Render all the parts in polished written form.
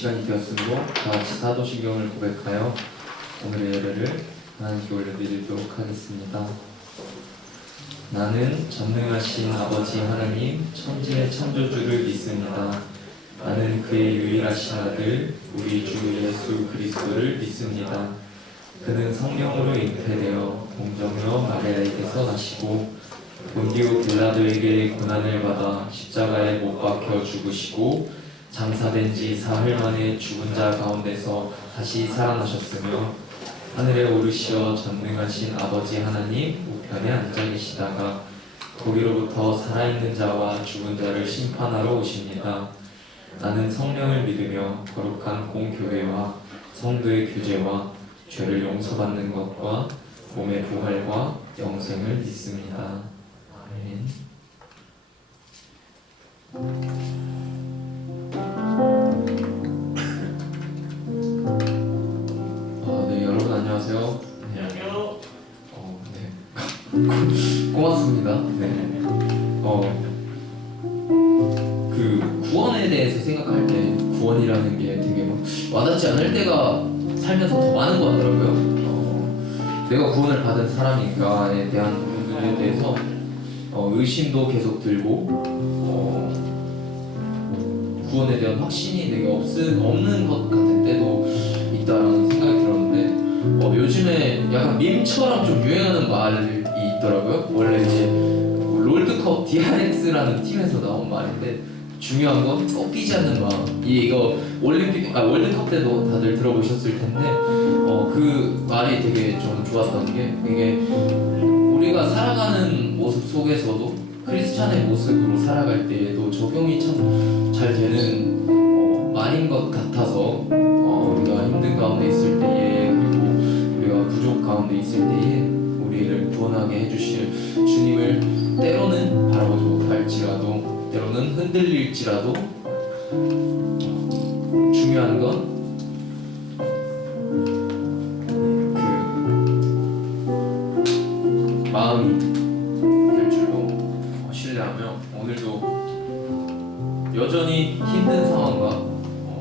시간이 되었으므로 다 같이 사도신경을 고백하여 오늘의 예배를 하나님께 올려드리도록 하겠습니다. 나는 전능하신 아버지 하나님 천지의 창조주를 믿습니다. 나는 그의 유일하신 아들 우리 주 예수 그리스도를 믿습니다. 그는 성령으로 잉태되어 동정녀 마리아에게서 나시고 본디오 빌라도에게 고난을 받아 십자가에 못 박혀 죽으시고 장사된 지 사흘 만에 죽은 자 가운데서 다시 살아나셨으며 하늘에 오르시어 전능하신 아버지 하나님 우편에 앉아 계시다가 거기로부터 살아있는 자와 죽은 자를 심판하러 오십니다. 나는 성령을 믿으며 거룩한 공교회와 성도의 교제와 죄를 용서받는 것과 몸의 부활과 영생을 믿습니다. 아멘. 네, 여러분 안녕하세요. 안녕하세요. 네. 고맙습니다. 네. 그 구원에 대해서 생각할 때 구원이라는 게 되게 막 와닿지 않을 때가 살면서 더 많은 것 같더라고요. 내가 구원을 받은 사람인가에 대한 부분에 대해서 의심도 계속 들고 구원에 대한 확신이 내게 없는 것 같은 때도 있다라는 생각이 들었는데 요즘에 약간 밈처럼 좀 유행하는 말이 있더라고요. 원래 이제 롤드컵 DRX라는 팀에서 나온 말인데 중요한 건 꺾이지 않는 마음. 이거 월드컵 때도 다들 들어보셨을 텐데 그 말이 되게 좀 좋았던 게 이게 우리가 살아가는 모습 속에서도 크리스찬의 모습으로 살아갈 때에도 적용이 참 잘 되는 말인 것 같아서 우리가 힘든 가운데 있을 때에 그리고 우리가 부족 가운데 있을 때에 우리를 구원하게 해주실 주님을 때로는 바라보지 못할지라도 때로는 흔들릴지라도 중요한 건 그 마음이 될 줄로 신뢰하며 오늘도 여전히 힘든 상황과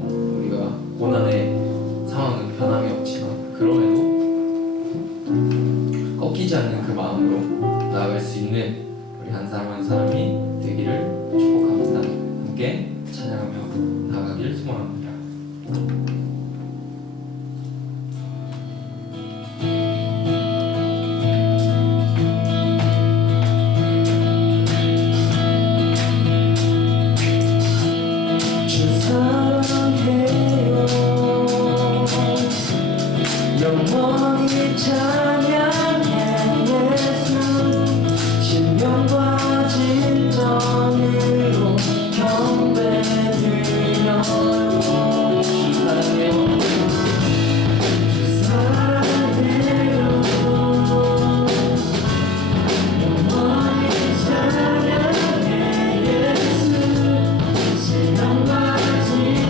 우리가 고난의 상황은 변함이 없지만 그럼에도 꺾이지 않는 그 마음으로 나아갈 수 있는 우리 한 사람 한 사람이 되기를 축복합니다. 함께 찬양하며 나아가길 소망합니다. 영원히 찬양해 예수 신명과 진정으로 경배드려요. 주 사랑해요. 주 사랑해요. 영원히 찬양해 예수 신명과 진정으로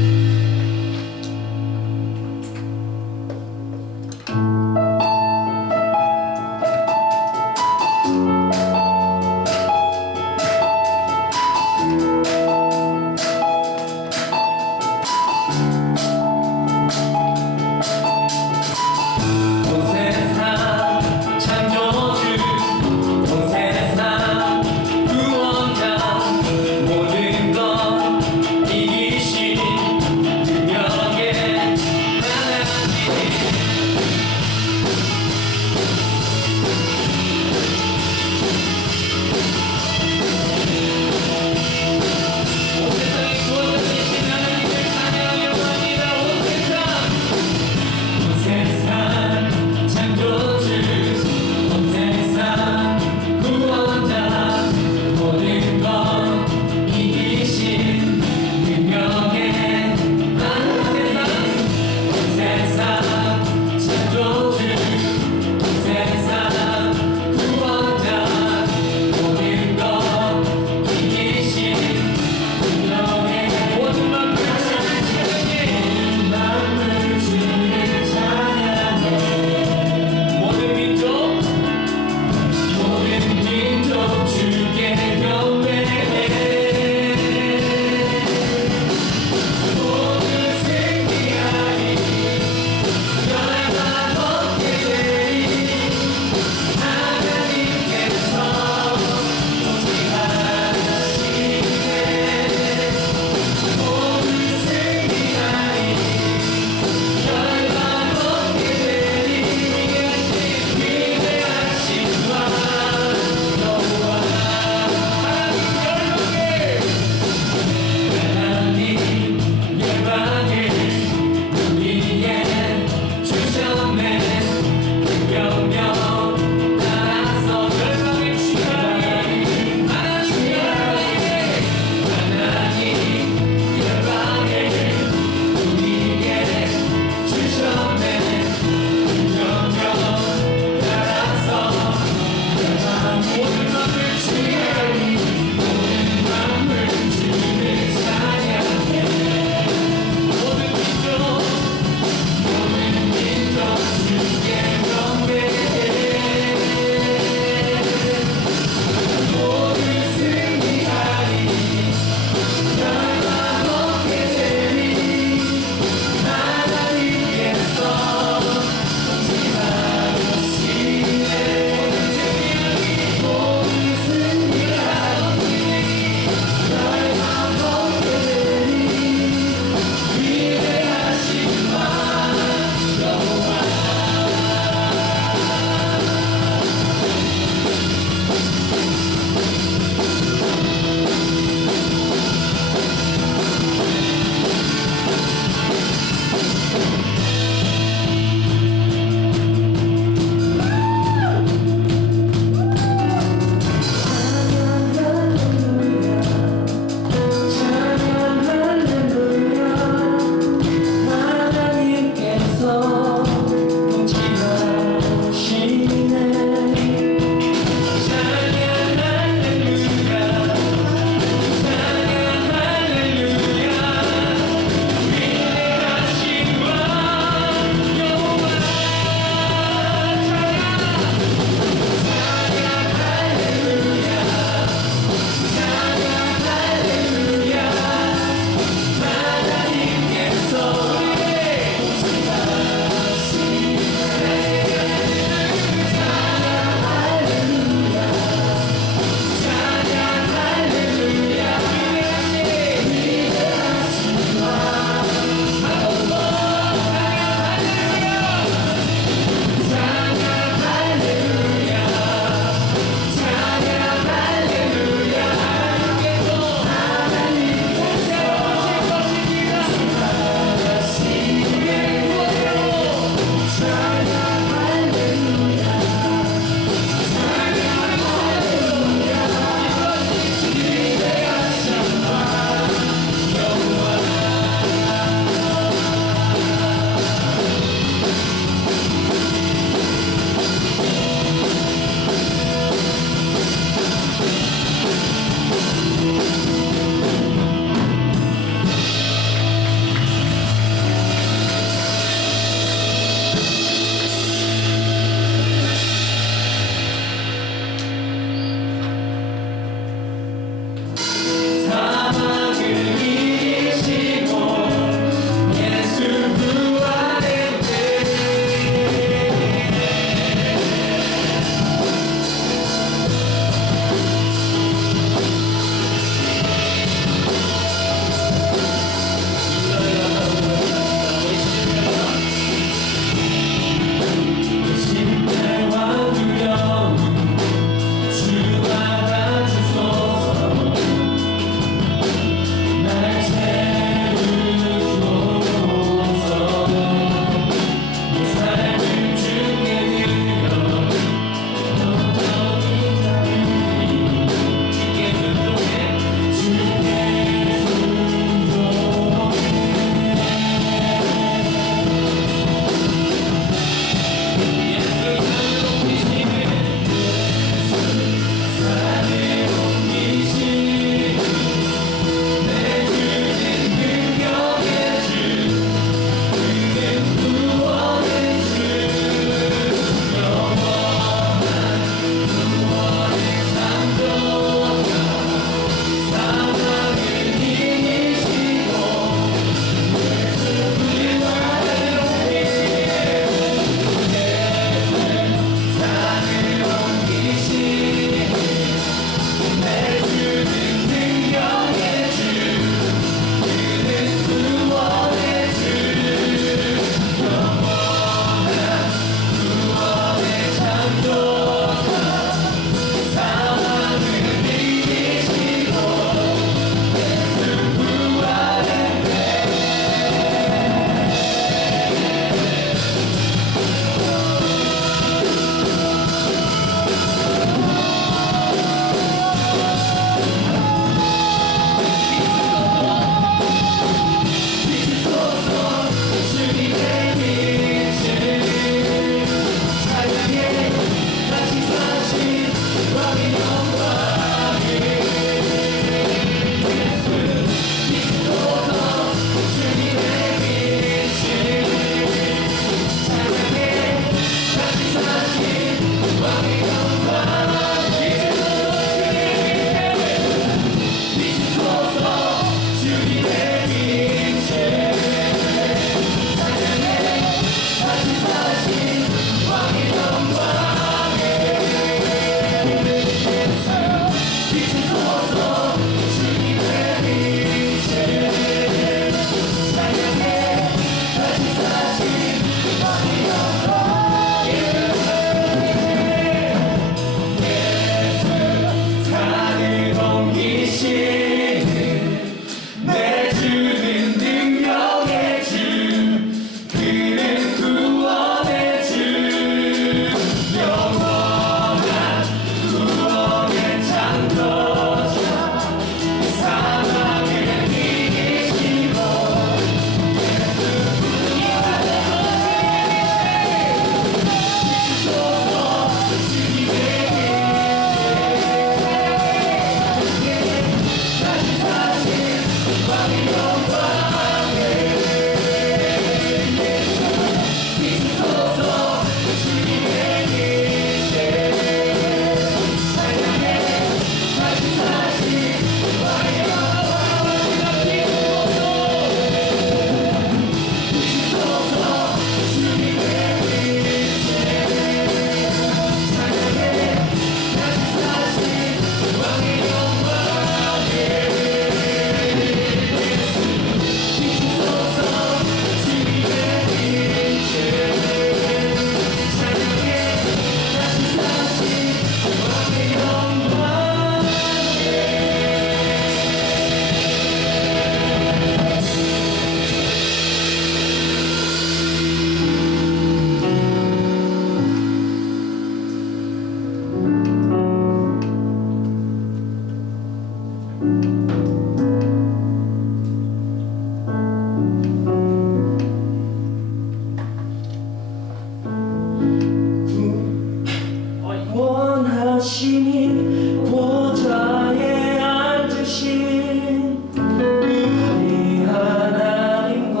원하시니 보좌에 앉으신 우리 하나님과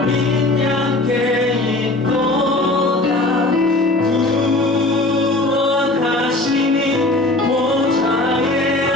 어린 양께 있도다. 구원하시니 보좌에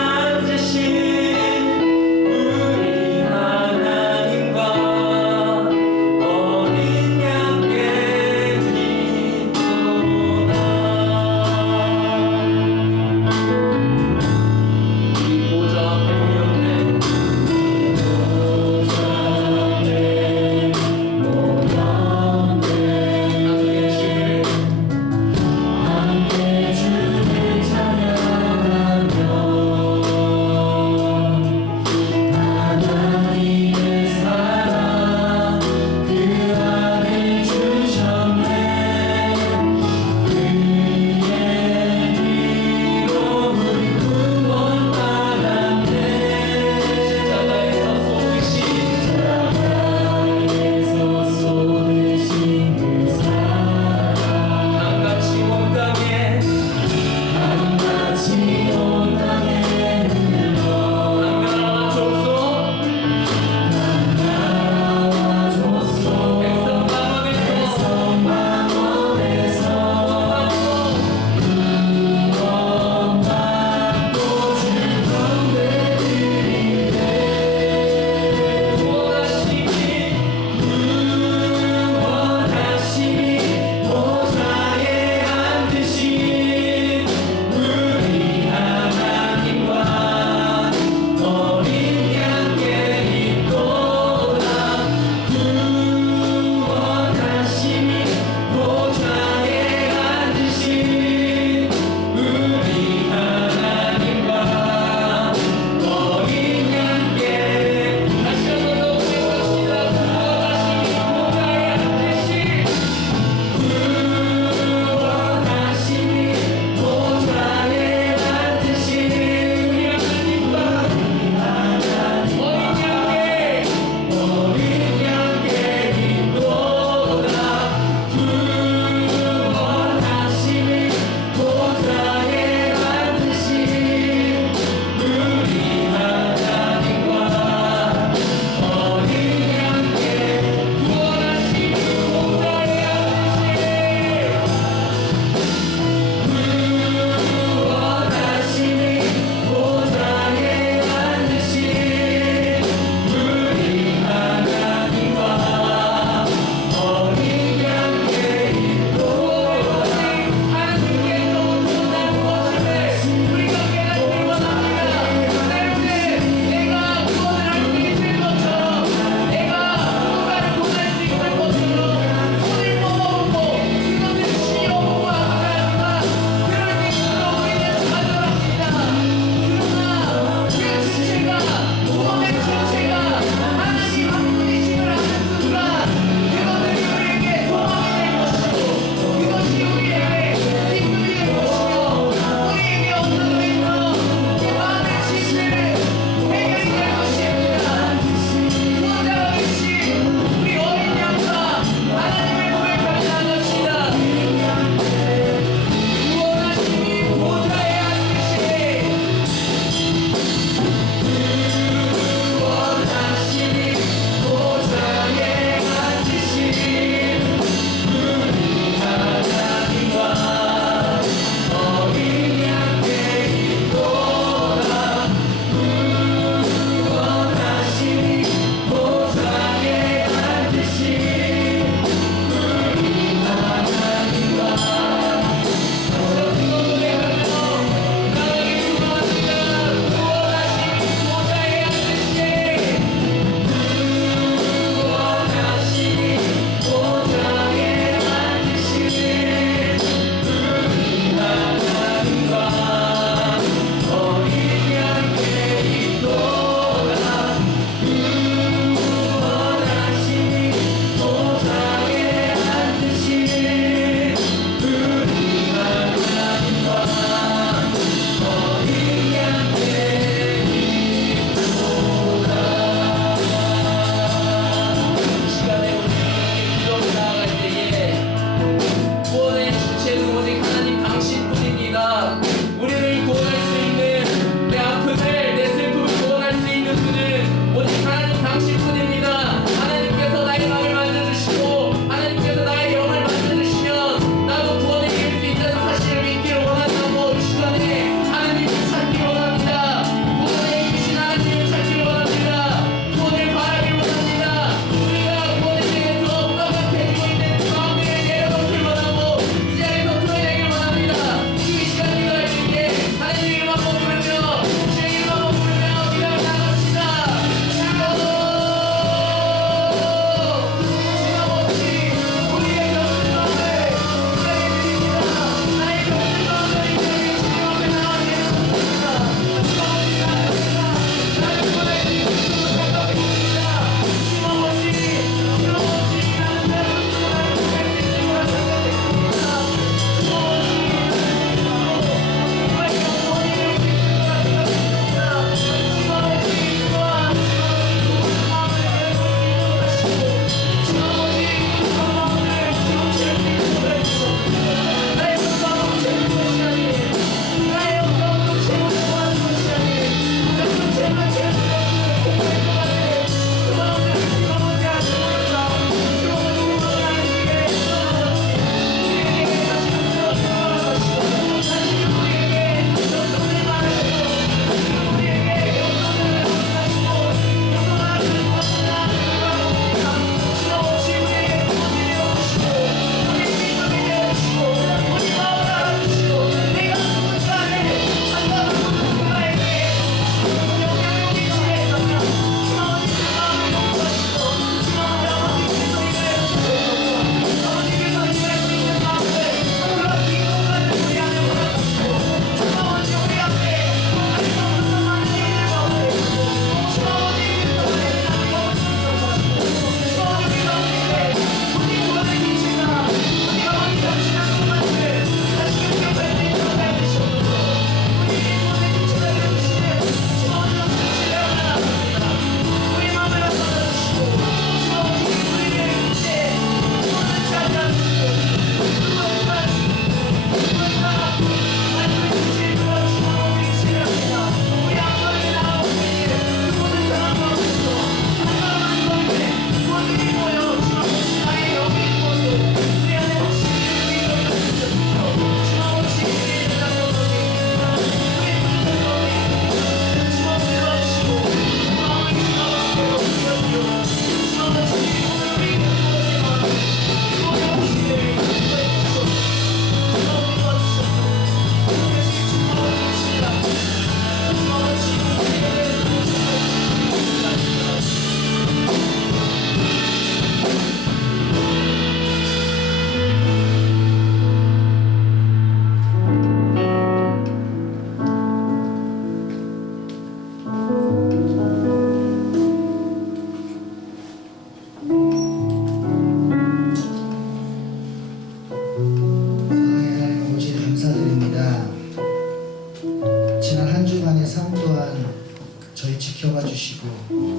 지켜봐 주시고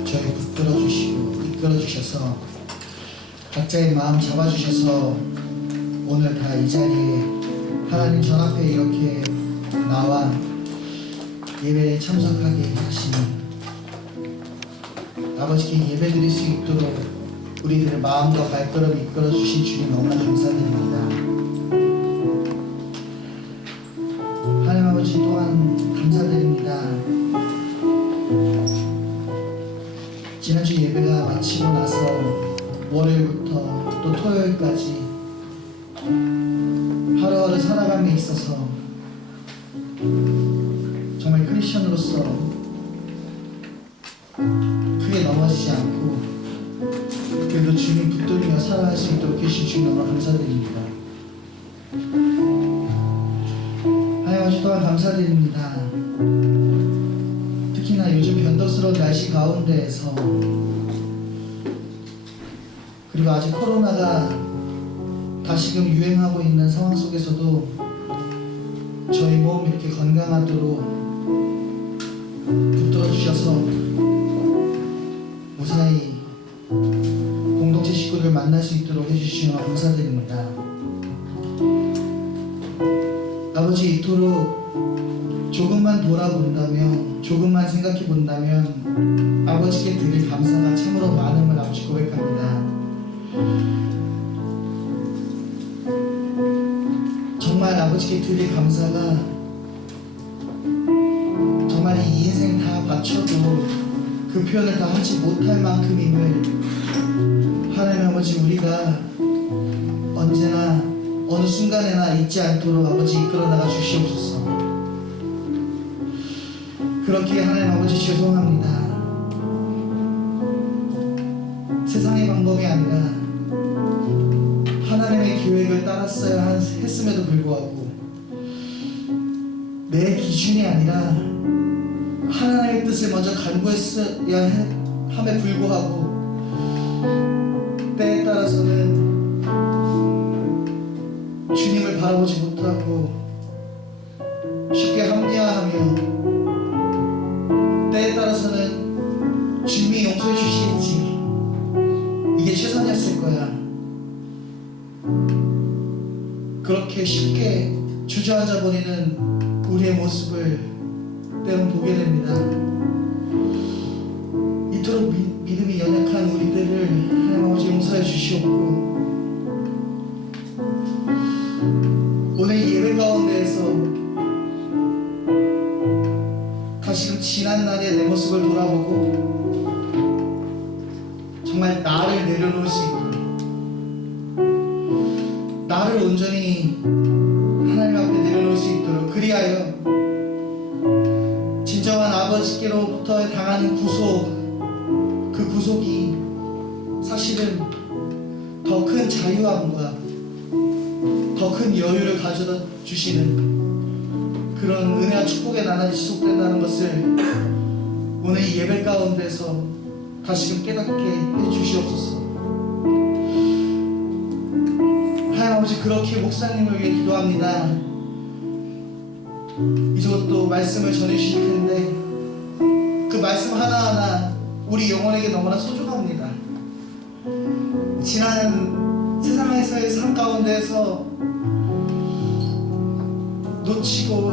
저희 붙들어 주시고 이끌어 주셔서 각자의 마음 잡아 주셔서 오늘 다 이 자리에 하나님 전 앞에 이렇게 나와 예배에 참석하게 하시니 아버지께 예배 드릴 수 있도록 우리들의 마음과 발걸음 이끌어 주신 주님 너무나 감사드립니다. 하나님 아버지 또한 감사드립니다. 지난주 예배가 마치고 나서 월요일부터 또 토요일까지 하루하루 살아감에 있어서 정말 크리스천으로서 크게 넘어지지 않고 그래도 주님 붙들며 살아갈 수 있도록 계신 주님 너무 감사드립니다. 하나님 아버지 또한 감사드립니다. 특히나 요즘 변덕스러운 날씨 가운데에서 그리고 아직 코로나가 다시금 유행하고 있는 상황 속에서도 저희 몸 이렇게 건강하도록 붙들어 주셔서 무사히 공동체 식구를 만날 수 있도록 해주시며 감사드립니다. 아버지 이토록 조금만 돌아본다면 조금만 생각해 본다면 아버지께 드릴 감사가 참으로 많음을 아버지 고백합니다. 정말 아버지께 드릴 감사가 정말 이 인생 다 바쳐도 그 표현을 다 하지 못할 만큼임을 하나님 아버지 우리가 언제나 어느 순간에나 잊지 않도록 아버지 이끌어 나가 주시옵소서. 그렇게 하나님 아버지 죄송합니다. 세상의 방법이 아니라 하나님의 계획을 따랐어야 했음에도 불구하고 내 기준이 아니라 하나님의 뜻을 먼저 간구했어야 함에 불구하고 때에 따라서는 주님을 바라보지 못하고 쉽게 합리화하며 때에 따라서는 주님이 용서해 주시겠지 이게 최선이었을 거야 그렇게 쉽게 주저앉아 버리는 우리의 모습을 때론 보게 됩니다. 이토록 믿음이 연약한 우리들을 하나님 아버지 용서해 주시옵고 오늘 예배 가운데에서 다시금 지난 날의 내 모습을 돌아보고 정말 나를 내려놓을 수 있도록 나를 온전히 하나님 앞에 내려놓을 수 있도록 그리하여 진정한 아버지께로부터 당하는 구속 그 구속이 사실은 더 큰 자유함과 더 큰 여유를 가져다 주시는 그런 은혜와 축복의 나날이 지속된다는 것을 오늘 이 예배 가운데서 다시금 깨닫게 해주시옵소서. 하나님 아버지 그렇게 목사님을 위해 기도합니다. 이제 또 말씀을 전해주실 텐데 그 말씀 하나하나 우리 영혼에게 너무나 소중합니다. 지난 세상에서의 삶 가운데에서 놓치고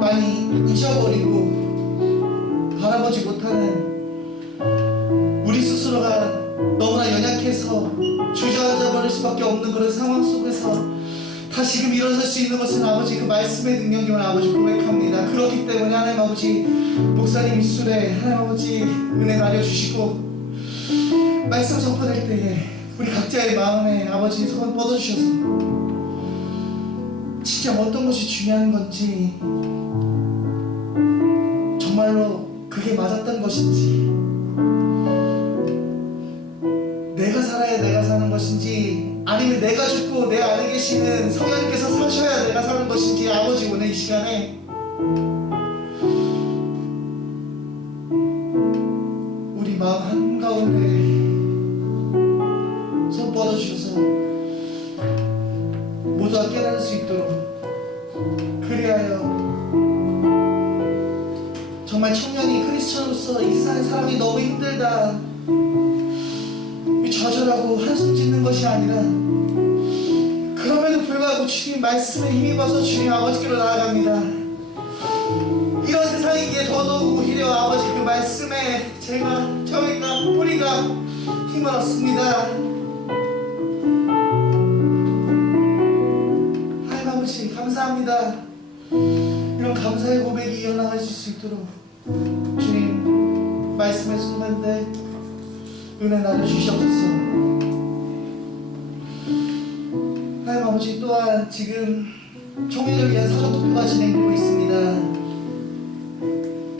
많이 잊어버리고 바라보지 못하는 우리 스스로가 너무나 연약해서 주저앉아 버릴 수밖에 없는 그런 상황 속에서 다시금 일어설 수 있는 것은 아버지 그 말씀의 능력임을 아버지 고백합니다. 그렇기 때문에 하나님 아버지 목사님 입술에 하나님 아버지 은혜 나려주시고 말씀 선포될 때에 우리 각자의 마음에 아버지 손 뻗어주셔서 진짜 어떤 것이 중요한 건지 정말로 그게 맞았던 것인지 내가 살아야 내가 사는 것인지 아니면 내가 죽고 내 안에 계시는 성령님께서 사셔야 내가 사는 것인지 아버지 오늘 이 시간에 우리 마음 한가운데 손 뻗어주셔서 모두가 깨달을 수 있도록 그리하여 정말 청년이 크리스천으로서 이 세상에 살아가기 너무 힘들다, 좌절하고 한숨 짓는 것이 아니라, 그럼에도 불구하고 주님 말씀에 힘입어서 주님 아버지께로 나아갑니다. 이런 세상이기에 더더욱 오히려 아버지 그 말씀에 저희가 우리가 힘을 얻습니다. 하나님 아버지 감사합니다. 이런 감사의 고백이 이어나가실 수 있도록 주님 말씀에 순간대 은혜 나눠 주시옵소서. 하나님 아버지, 또한 지금 총회를 위한 사전투표가 진행되고 있습니다.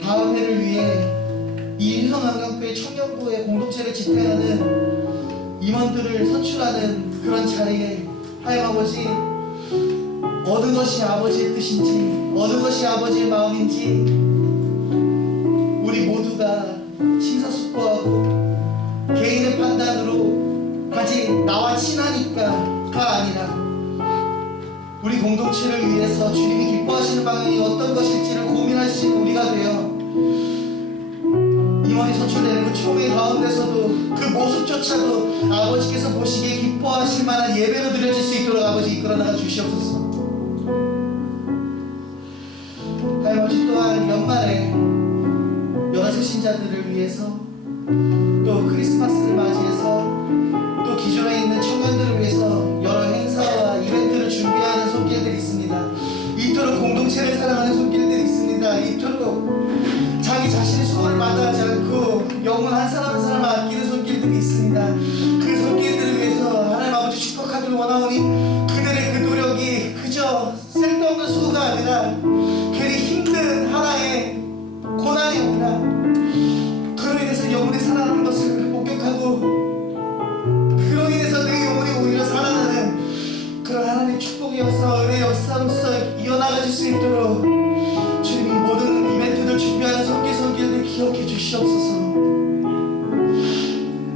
다음 해를 위해 이 효성영광교회 청년부의 공동체를 지탱하는 임원들을 선출하는 그런 자리에 하나님 아버지, 어느 것이 아버지의 뜻인지, 어느 것이 아버지의 마음인지 우리 모두가 심사숙고하고 개인의 판단으로 단지 나와 친하니까가 아니라 우리 공동체를 위해서 주님이 기뻐하시는 방향이 어떤 것일지를 고민할 수 있는 우리가 되어 임원이 선출되는 그 총회 가운데서도 그 모습조차도 아버지께서 보시기에 기뻐하실 만한 예배로 드려질 수 있도록 아버지 이끌어나가 주시옵소서. 하나님 아버지, 또한 연말에 여러 새신자들을 위해서, 또 크리스마스를 맞이해서, 또 기존에 있는 청년들을 위해서 여러 행사와 이벤트를 준비하는 손길들이 있습니다. 이토록 공동체를 사랑하는 손길들이 있습니다. 이토록 자기 자신의 수고를 마다하지 않고 영혼 한 사람 한 사람을 아끼는 손길들이 있습니다. 그 손길들을 위해서 하나님 아버지 축복하기를 원하오니 그들의 그 노력이 그저 쓸데없는 수고가 아니라 괜히 힘든 하나의 고난이 아니라 그로 인해서 영혼이 살아나는 것을 목격하고 그로 인해서 내 영혼이 오히려 살아나는 그런 하나님의 축복의 역사, 은혜의 역사로서 이어나가질 수 있도록 주님이 모든 이벤트들 준비하는 손길들 기억해 주시옵소서.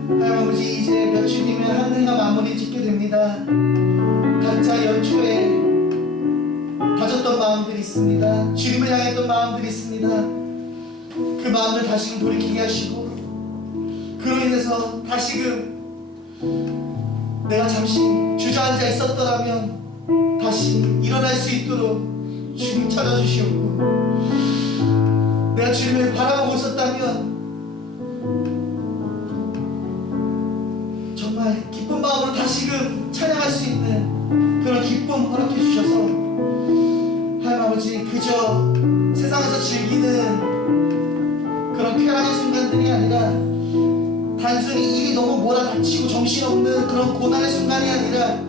하나님 아버지, 이제 몇 주 뒤면 한 해가 마무리 짓게 됩니다. 각자 연초에 다졌던 마음들이 있습니다. 주님을 향했던 마음들이 있습니다. 그 마음을 다시금 돌이키게 하시고 그로 인해서 다시금 내가 잠시 주저앉아 있었더라면 다시 일어날 수 있도록 주님 찾아주시옵고, 내가 주님을 바라보고 있었다면 정말 기쁜 마음으로 다시금 찬양할 수 있는 그런 기쁨 허락해 주셔서 하나님 아버지, 그저 세상에서 즐기는 그런 쾌락의 순간들이 아니라 단순히 일이 너무 몰아닥치고 정신없는 그런 고난의 순간이 아니라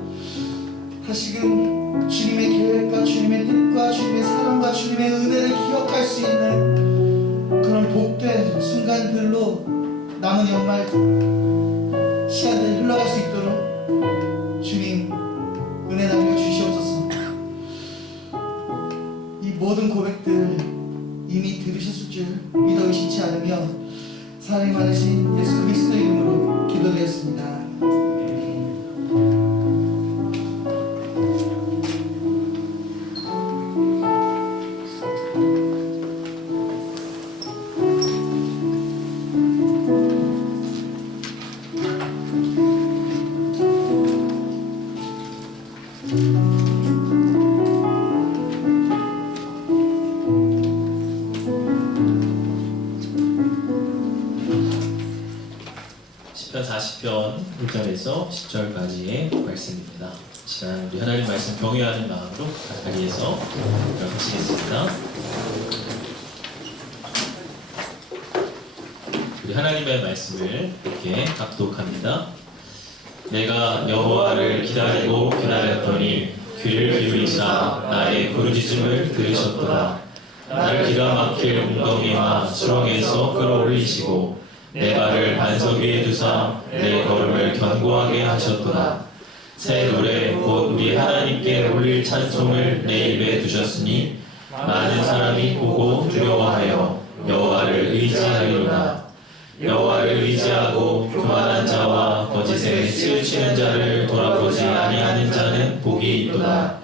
다시금 주님의 계획과 주님의 뜻과 주님의 사랑과 주님의 은혜를 기억할 수 있는 그런 복된 순간들로 남은 연말 시간들이 흘러갈 수 있도록 주님 은혜 나누어 주시옵소서. 이 모든 고백들 이미 들으셨을 줄 믿어 의심치 않으며 사랑이 많으신 예수 그리스도의 이름으로 기도드렸습니다. 시편 40편 1절에서 10절까지의 말씀입니다. 시간 우리 하나님 말씀 경외하는 마음으로 자리에서 마치겠습니다. 우리 하나님의 말씀을 이렇게 합독합니다. 내가 여호와를 기다리고 기다렸더니 귀를 기울이사 나의 부르짖음을 들으셨도다. 나를 기가 막힐 웅덩이와 수렁에서 끌어올리시고 내 발을 반석 위에 두사 내 걸음을 견고하게 하셨도다. 새 노래 곧 우리 하나님께 올릴 찬송을 내 입에 두셨으니 많은 사람이 보고 두려워하여 여호와를 의지하리로다. 여호와를 의지하고 교만한 자와 거짓에 치우치는 자를 돌아보지 아니하는 자는 복이 있도다.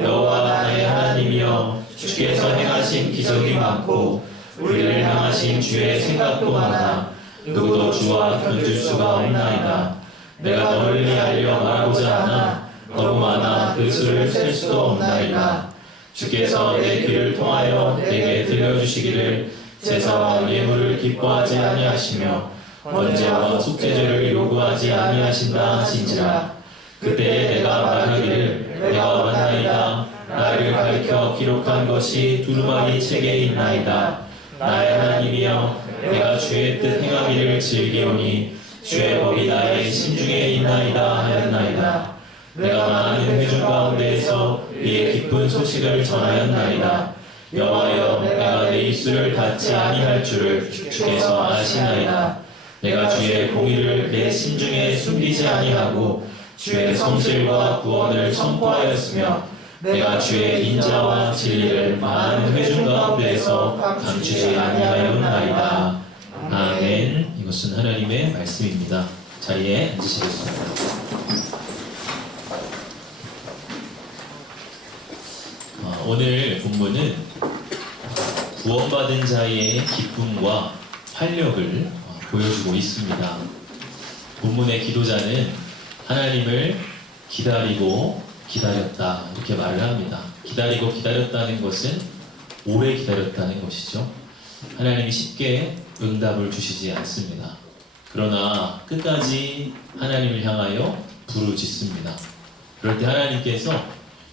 여호와 나의 하나님이여, 주께서 행하신 기적이 많고 우리를 선하신 주의 생각도 많아 누구도 주와 견줄 수가 없나이다. 내가 널리 알려 말하고자 하나 너무 많아 그 수를 셀 수도 없나이다. 주께서 내 귀를 통하여 내게 들려주시기를 제사와 예물을 기뻐하지 아니하시며 번제와 속죄제를 요구하지 아니하신다 하신지라. 그때에 내가 말하기를 내가 왔나이다. 나를 가리켜 기록한 것이 두루마리 책에 있나이다. 나의 하나님이여 내가 주의 뜻 행하기를 즐기오니 주의 법이 나의 심중에 있나이다 하였나이다. 내가 많은 회중 가운데에서 이의 기쁜 소식을 전하였나이다. 여호와여 내가 내 입술을 닫지 아니할 줄을 주께서 아시나이다. 내가 주의 공의를 내 심중에 숨기지 아니하고 주의 성실과 구원을 선포하였으며 내가 주의 인자와 진리를 많은 회중 가운데에서 감추지 아니하였나이다. 아멘. 이것은 하나님의 말씀입니다. 자리에 앉으시겠습니다. 오늘 본문은 구원받은 자의 기쁨과 활력을 보여주고 있습니다. 본문의 기도자는 하나님을 기다리고 기다렸다 이렇게 말을 합니다. 기다리고 기다렸다는 것은 오래 기다렸다는 것이죠. 하나님이 쉽게 응답을 주시지 않습니다. 그러나 끝까지 하나님을 향하여 부르짖습니다. 그럴 때 하나님께서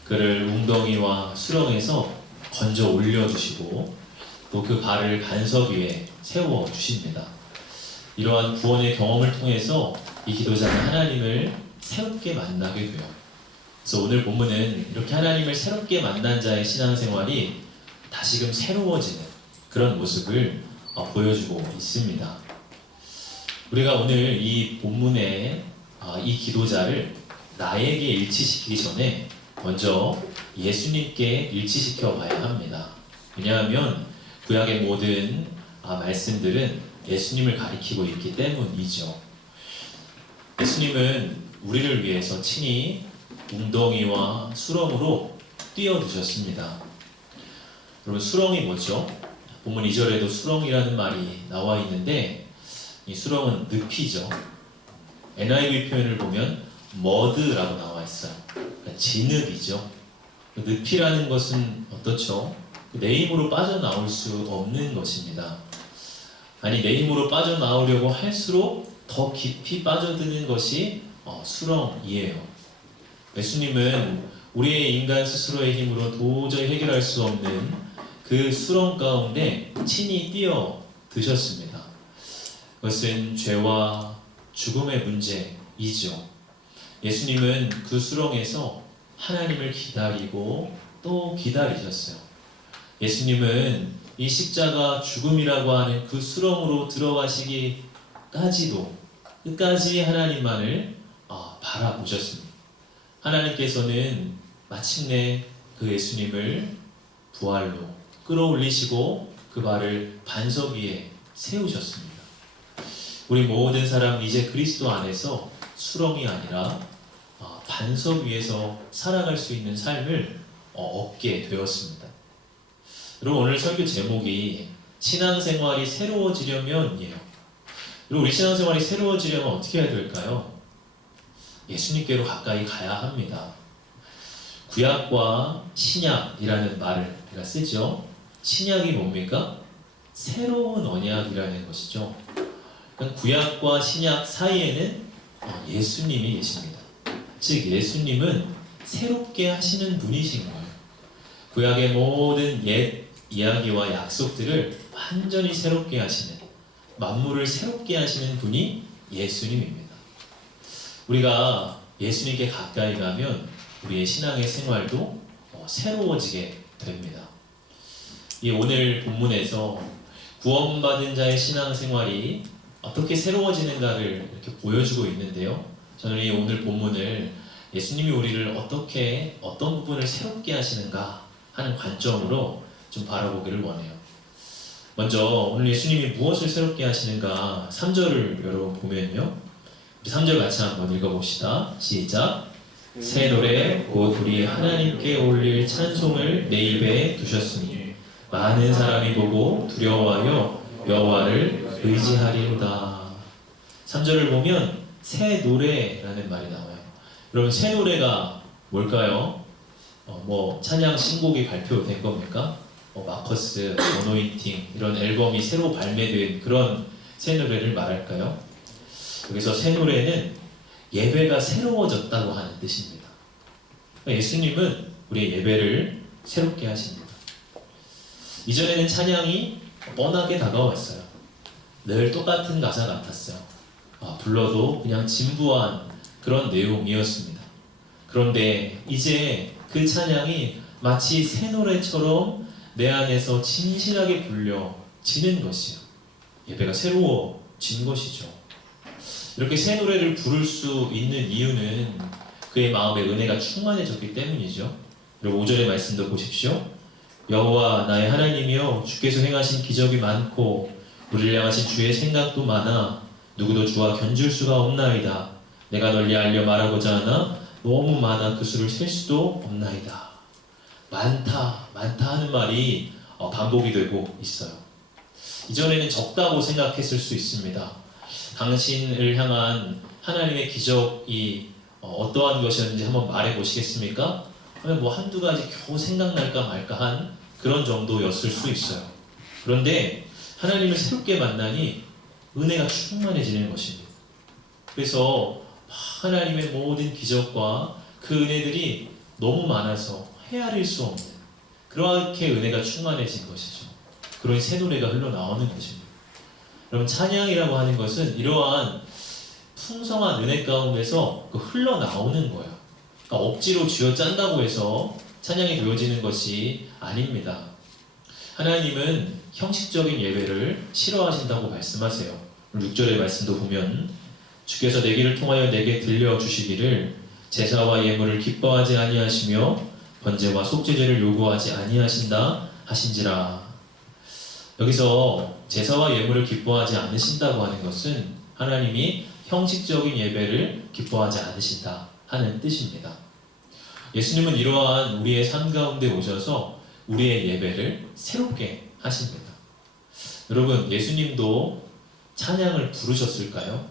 그를 웅덩이와 수렁에서 건져 올려주시고 또 그 발을 반석 위에 세워주십니다. 이러한 구원의 경험을 통해서 이 기도자는 하나님을 새롭게 만나게 돼요. 그래서 오늘 본문은 이렇게 하나님을 새롭게 만난 자의 신앙생활이 다시금 새로워지는 그런 모습을 보여주고 있습니다. 우리가 오늘 이 본문의 이 기도자를 나에게 일치시키기 전에 먼저 예수님께 일치시켜 봐야 합니다. 왜냐하면 구약의 모든 말씀들은 예수님을 가리키고 있기 때문이죠. 예수님은 우리를 위해서 친히 웅덩이와 수렁으로 뛰어드셨습니다. 여러분, 수렁이 뭐죠? 본문 2절에도 수렁이라는 말이 나와 있는데 이 수렁은 늪이죠. NIV 표현을 보면 머드라고 나와 있어요. 그러니까 진흙이죠. 늪이라는 것은 어떻죠? 내 힘으로 빠져나올 수 없는 것입니다. 아니, 내 힘으로 빠져나오려고 할수록 더 깊이 빠져드는 것이 수렁이에요. 예수님은 우리의 인간 스스로의 힘으로 도저히 해결할 수 없는 그 수렁 가운데 친히 뛰어드셨습니다. 그것은 죄와 죽음의 문제이죠. 예수님은 그 수렁에서 하나님을 기다리고 또 기다리셨어요. 예수님은 이 십자가 죽음이라고 하는 그 수렁으로 들어가시기까지도 끝까지 하나님만을 바라보셨습니다. 하나님께서는 마침내 그 예수님을 부활로 끌어올리시고 그 발을 반석 위에 세우셨습니다. 우리 모든 사람 이제 그리스도 안에서 수렁이 아니라 반석 위에서 살아갈 수 있는 삶을 얻게 되었습니다. 여러분, 오늘 설교 제목이 신앙생활이 새로워지려면이에요. 그리고 우리 신앙생활이 새로워지려면 어떻게 해야 될까요? 예수님께로 가까이 가야 합니다. 구약과 신약이라는 말을 우리가 쓰죠. 신약이 뭡니까? 새로운 언약이라는 것이죠. 그러니까 구약과 신약 사이에는 예수님이 계십니다. 즉 예수님은 새롭게 하시는 분이신 거예요. 구약의 모든 옛 이야기와 약속들을 완전히 새롭게 하시는, 만물을 새롭게 하시는 분이 예수님입니다. 우리가 예수님께 가까이 가면 우리의 신앙의 생활도 새로워지게 됩니다. 이 오늘 본문에서 구원받은 자의 신앙생활이 어떻게 새로워지는가를 이렇게 보여주고 있는데요. 저는 이 오늘 본문을 예수님이 우리를 어떻게 어떤 부분을 새롭게 하시는가 하는 관점으로 좀 바라보기를 원해요. 먼저 오늘 예수님이 무엇을 새롭게 하시는가 3절을 여러분 보면요. 3절 같이 한번 읽어봅시다. 시작. 새 노래 곧 우리 하나님께 올릴 찬송을 내 입에 두셨으니 많은 사람이 보고 두려워하여 여호와를 의지하리로다. 3절을 보면 새 노래라는 말이 나와요. 여러분, 새 노래가 뭘까요? 찬양 신곡이 발표된 겁니까? 마커스, 어노인팅 이런 앨범이 새로 발매된 그런 새 노래를 말할까요? 여기서 새 노래는 예배가 새로워졌다고 하는 뜻입니다. 예수님은 우리의 예배를 새롭게 하십니다. 이전에는 찬양이 뻔하게 다가왔어요. 늘 똑같은 가사 같았어요. 불러도 그냥 진부한 그런 내용이었습니다. 그런데 이제 그 찬양이 마치 새 노래처럼 내 안에서 진실하게 불려지는 것이요. 예배가 새로워진 것이죠. 이렇게 새 노래를 부를 수 있는 이유는 그의 마음에 은혜가 충만해졌기 때문이죠. 그리고 5절의 말씀도 보십시오. 여호와 나의 하나님이여, 주께서 행하신 기적이 많고 우리를 향하신 주의 생각도 많아 누구도 주와 견줄 수가 없나이다. 내가 널리 알려 말하고자 하나 너무 많아 그 수를 셀 수도 없나이다. 많다 하는 말이 반복이 되고 있어요. 이전에는 적다고 생각했을 수 있습니다. 당신을 향한 하나님의 기적이 어떠한 것이었는지 한번 말해 보시겠습니까? 하면 한두 가지 겨우 생각날까 말까 한 그런 정도였을 수 있어요. 그런데 하나님을 새롭게 만나니 은혜가 충만해지는 것입니다. 그래서 하나님의 모든 기적과 그 은혜들이 너무 많아서 헤아릴 수 없는 그렇게 은혜가 충만해진 것이죠. 그러니 새 노래가 흘러나오는 것입니다. 여러분, 찬양이라고 하는 것은 이러한 풍성한 은혜 가운데서 흘러나오는 거예요. 그러니까 억지로 쥐어짠다고 해서 찬양이 되어지는 것이 아닙니다. 하나님은 형식적인 예배를 싫어하신다고 말씀하세요. 6절의 말씀도 보면 주께서 내 길을 통하여 내게 들려주시기를 제사와 예물을 기뻐하지 아니하시며 번제와 속죄제를 요구하지 아니하신다 하신지라. 여기서 제사와 예물을 기뻐하지 않으신다고 하는 것은 하나님이 형식적인 예배를 기뻐하지 않으신다 하는 뜻입니다. 예수님은 이러한 우리의 삶 가운데 오셔서 우리의 예배를 새롭게 하십니다. 여러분, 예수님도 찬양을 부르셨을까요?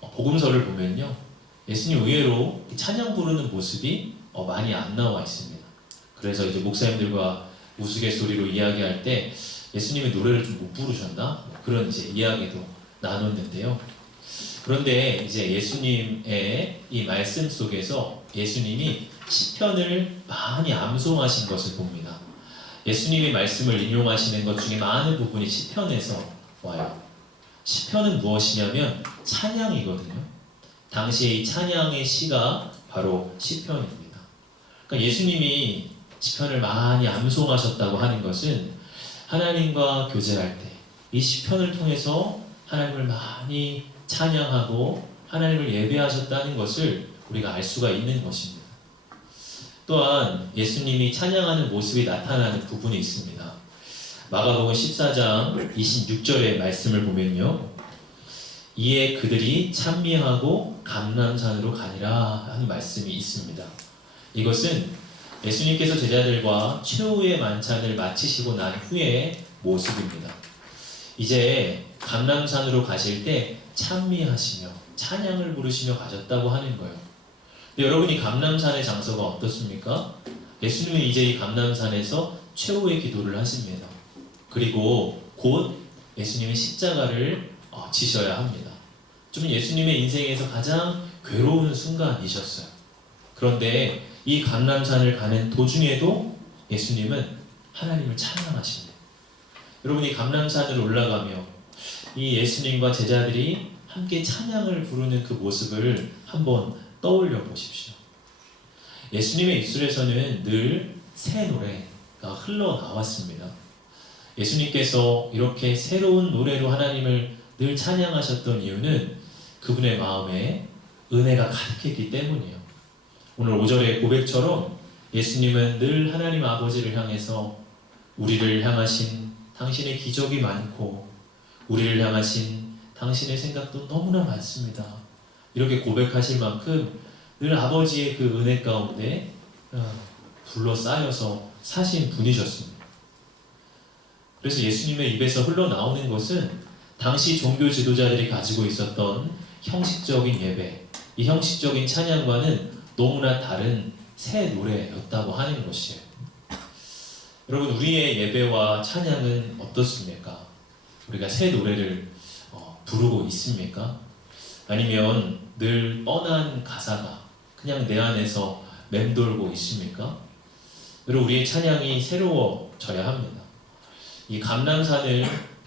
복음서를 보면요, 예수님 의외로 찬양 부르는 모습이 많이 안 나와 있습니다. 그래서 이제 목사님들과 우스갯소리로 이야기할 때 예수님의 노래를 좀 못 부르셨나? 그런 이제 이야기도 나눴는데요. 그런데 이제 예수님의 이 말씀 속에서 예수님이 시편을 많이 암송하신 것을 봅니다. 예수님의 말씀을 인용하시는 것 중에 많은 부분이 시편에서 와요. 시편은 무엇이냐면 찬양이거든요. 당시에 이 찬양의 시가 바로 시편입니다. 그러니까 예수님이 시편을 많이 암송하셨다고 하는 것은 하나님과 교제할 때 이 시편을 통해서 하나님을 많이 찬양하고 하나님을 예배하셨다는 것을 우리가 알 수가 있는 것입니다. 또한 예수님이 찬양하는 모습이 나타나는 부분이 있습니다. 마가복음 14장 26절의 말씀을 보면요, 이에 그들이 찬미하고 감람산으로 가니라 하는 말씀이 있습니다. 이것은 예수님께서 제자들과 최후의 만찬을 마치시고 난 후의 모습입니다. 이제 감람산으로 가실 때 찬미하시며 찬양을 부르시며 가셨다고 하는 거예요. 근데 여러분이 감람산의 장소가 어떻습니까? 예수님은 이제 이 감람산에서 최후의 기도를 하십니다. 그리고 곧 예수님의 십자가를 지셔야 합니다. 좀 예수님의 인생에서 가장 괴로운 순간이셨어요. 그런데 이 감람산을 가는 도중에도 예수님은 하나님을 찬양하십니다. 여러분이 감람산을 올라가며 이 예수님과 제자들이 함께 찬양을 부르는 그 모습을 한번 떠올려 보십시오. 예수님의 입술에서는 늘 새 노래가 흘러나왔습니다. 예수님께서 이렇게 새로운 노래로 하나님을 늘 찬양하셨던 이유는 그분의 마음에 은혜가 가득했기 때문이에요. 오늘 5절의 고백처럼 예수님은 늘 하나님 아버지를 향해서 우리를 향하신 당신의 기적이 많고 우리를 향하신 당신의 생각도 너무나 많습니다. 이렇게 고백하실 만큼 늘 아버지의 그 은혜 가운데 둘러싸여서 사신 분이셨습니다. 그래서 예수님의 입에서 흘러나오는 것은 당시 종교 지도자들이 가지고 있었던 형식적인 예배, 이 형식적인 찬양과는 너무나 다른 새 노래였다고 하는 것이에요. 여러분, 우리의 예배와 찬양은 어떻습니까? 우리가 새 노래를 부르고 있습니까? 아니면 늘 뻔한 가사가 그냥 내 안에서 맴돌고 있습니까? 여러분, 우리의 찬양이 새로워져야 합니다. 이 감람산을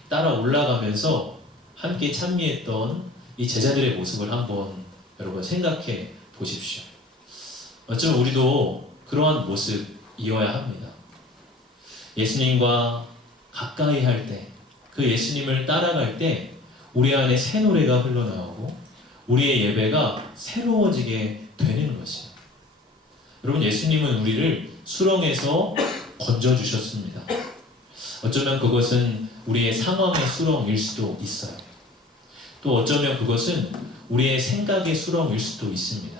따라 올라가면서 함께 찬미했던 이 제자들의 모습을 한번 여러분 생각해 보십시오. 어쩌면 우리도 그러한 모습이어야 합니다. 예수님과 가까이 할 때, 그 예수님을 따라갈 때 우리 안에 새 노래가 흘러나오고 우리의 예배가 새로워지게 되는 것이에요. 여러분, 예수님은 우리를 수렁에서 건져주셨습니다. 어쩌면 그것은 우리의 상황의 수렁일 수도 있어요. 또 어쩌면 그것은 우리의 생각의 수렁일 수도 있습니다.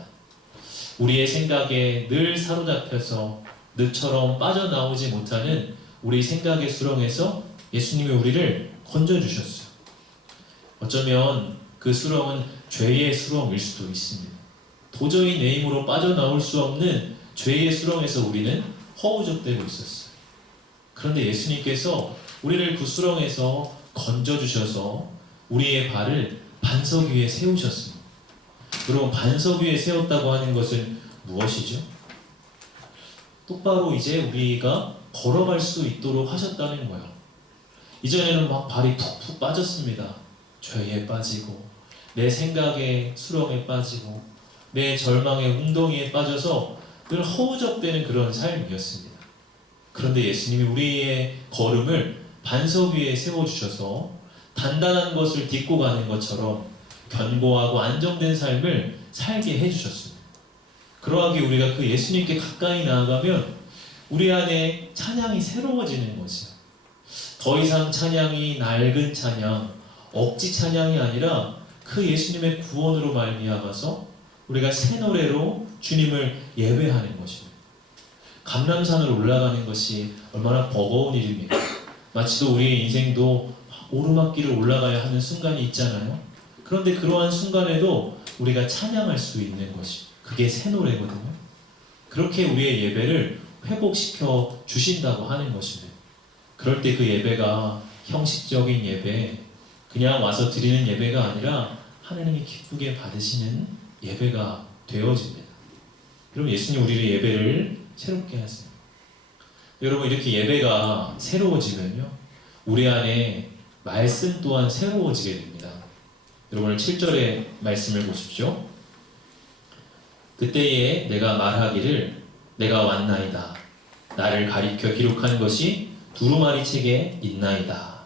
우리의 생각에 늘 사로잡혀서 늪처럼 빠져나오지 못하는 우리 생각의 수렁에서 예수님이 우리를 건져주셨어요. 어쩌면 그 수렁은 죄의 수렁일 수도 있습니다. 도저히 내 힘으로 빠져나올 수 없는 죄의 수렁에서 우리는 허우적대고 있었어요. 그런데 예수님께서 우리를 그 수렁에서 건져주셔서 우리의 발을 반석 위에 세우셨습니다. 여러분, 반석 위에 세웠다고 하는 것은 무엇이죠? 똑바로 이제 우리가 걸어갈 수 있도록 하셨다는 거예요. 이전에는 막 발이 푹푹 빠졌습니다. 죄에 빠지고 내 생각의 수렁에 빠지고 내 절망의 웅덩이에 빠져서 늘 허우적대는 그런 삶이었습니다. 그런데 예수님이 우리의 걸음을 반석 위에 세워주셔서 단단한 것을 딛고 가는 것처럼 견고하고 안정된 삶을 살게 해주셨습니다. 그러하게 우리가 그 예수님께 가까이 나아가면 우리 안에 찬양이 새로워지는 거죠. 더 이상 찬양이 낡은 찬양, 억지 찬양이 아니라 그 예수님의 구원으로 말미암아서 우리가 새 노래로 주님을 예배하는 것입니다. 감람산을 올라가는 것이 얼마나 버거운 일입니까? 마치도 우리의 인생도 오르막길을 올라가야 하는 순간이 있잖아요. 그런데 그러한 순간에도 우리가 찬양할 수 있는 것이 그게 새 노래거든요. 그렇게 우리의 예배를 회복시켜 주신다고 하는 것입니다. 그럴 때 그 예배가 형식적인 예배, 그냥 와서 드리는 예배가 아니라 하나님이 기쁘게 받으시는 예배가 되어집니다. 그럼 예수님 우리의 예배를 새롭게 하세요. 여러분, 이렇게 예배가 새로워지면요, 우리 안에 말씀 또한 새로워지게 됩니다. 여러분, 7절의 말씀을 보십시오. 그때에 내가 말하기를 내가 왔나이다. 나를 가리켜 기록한 것이 두루마리 책에 있나이다.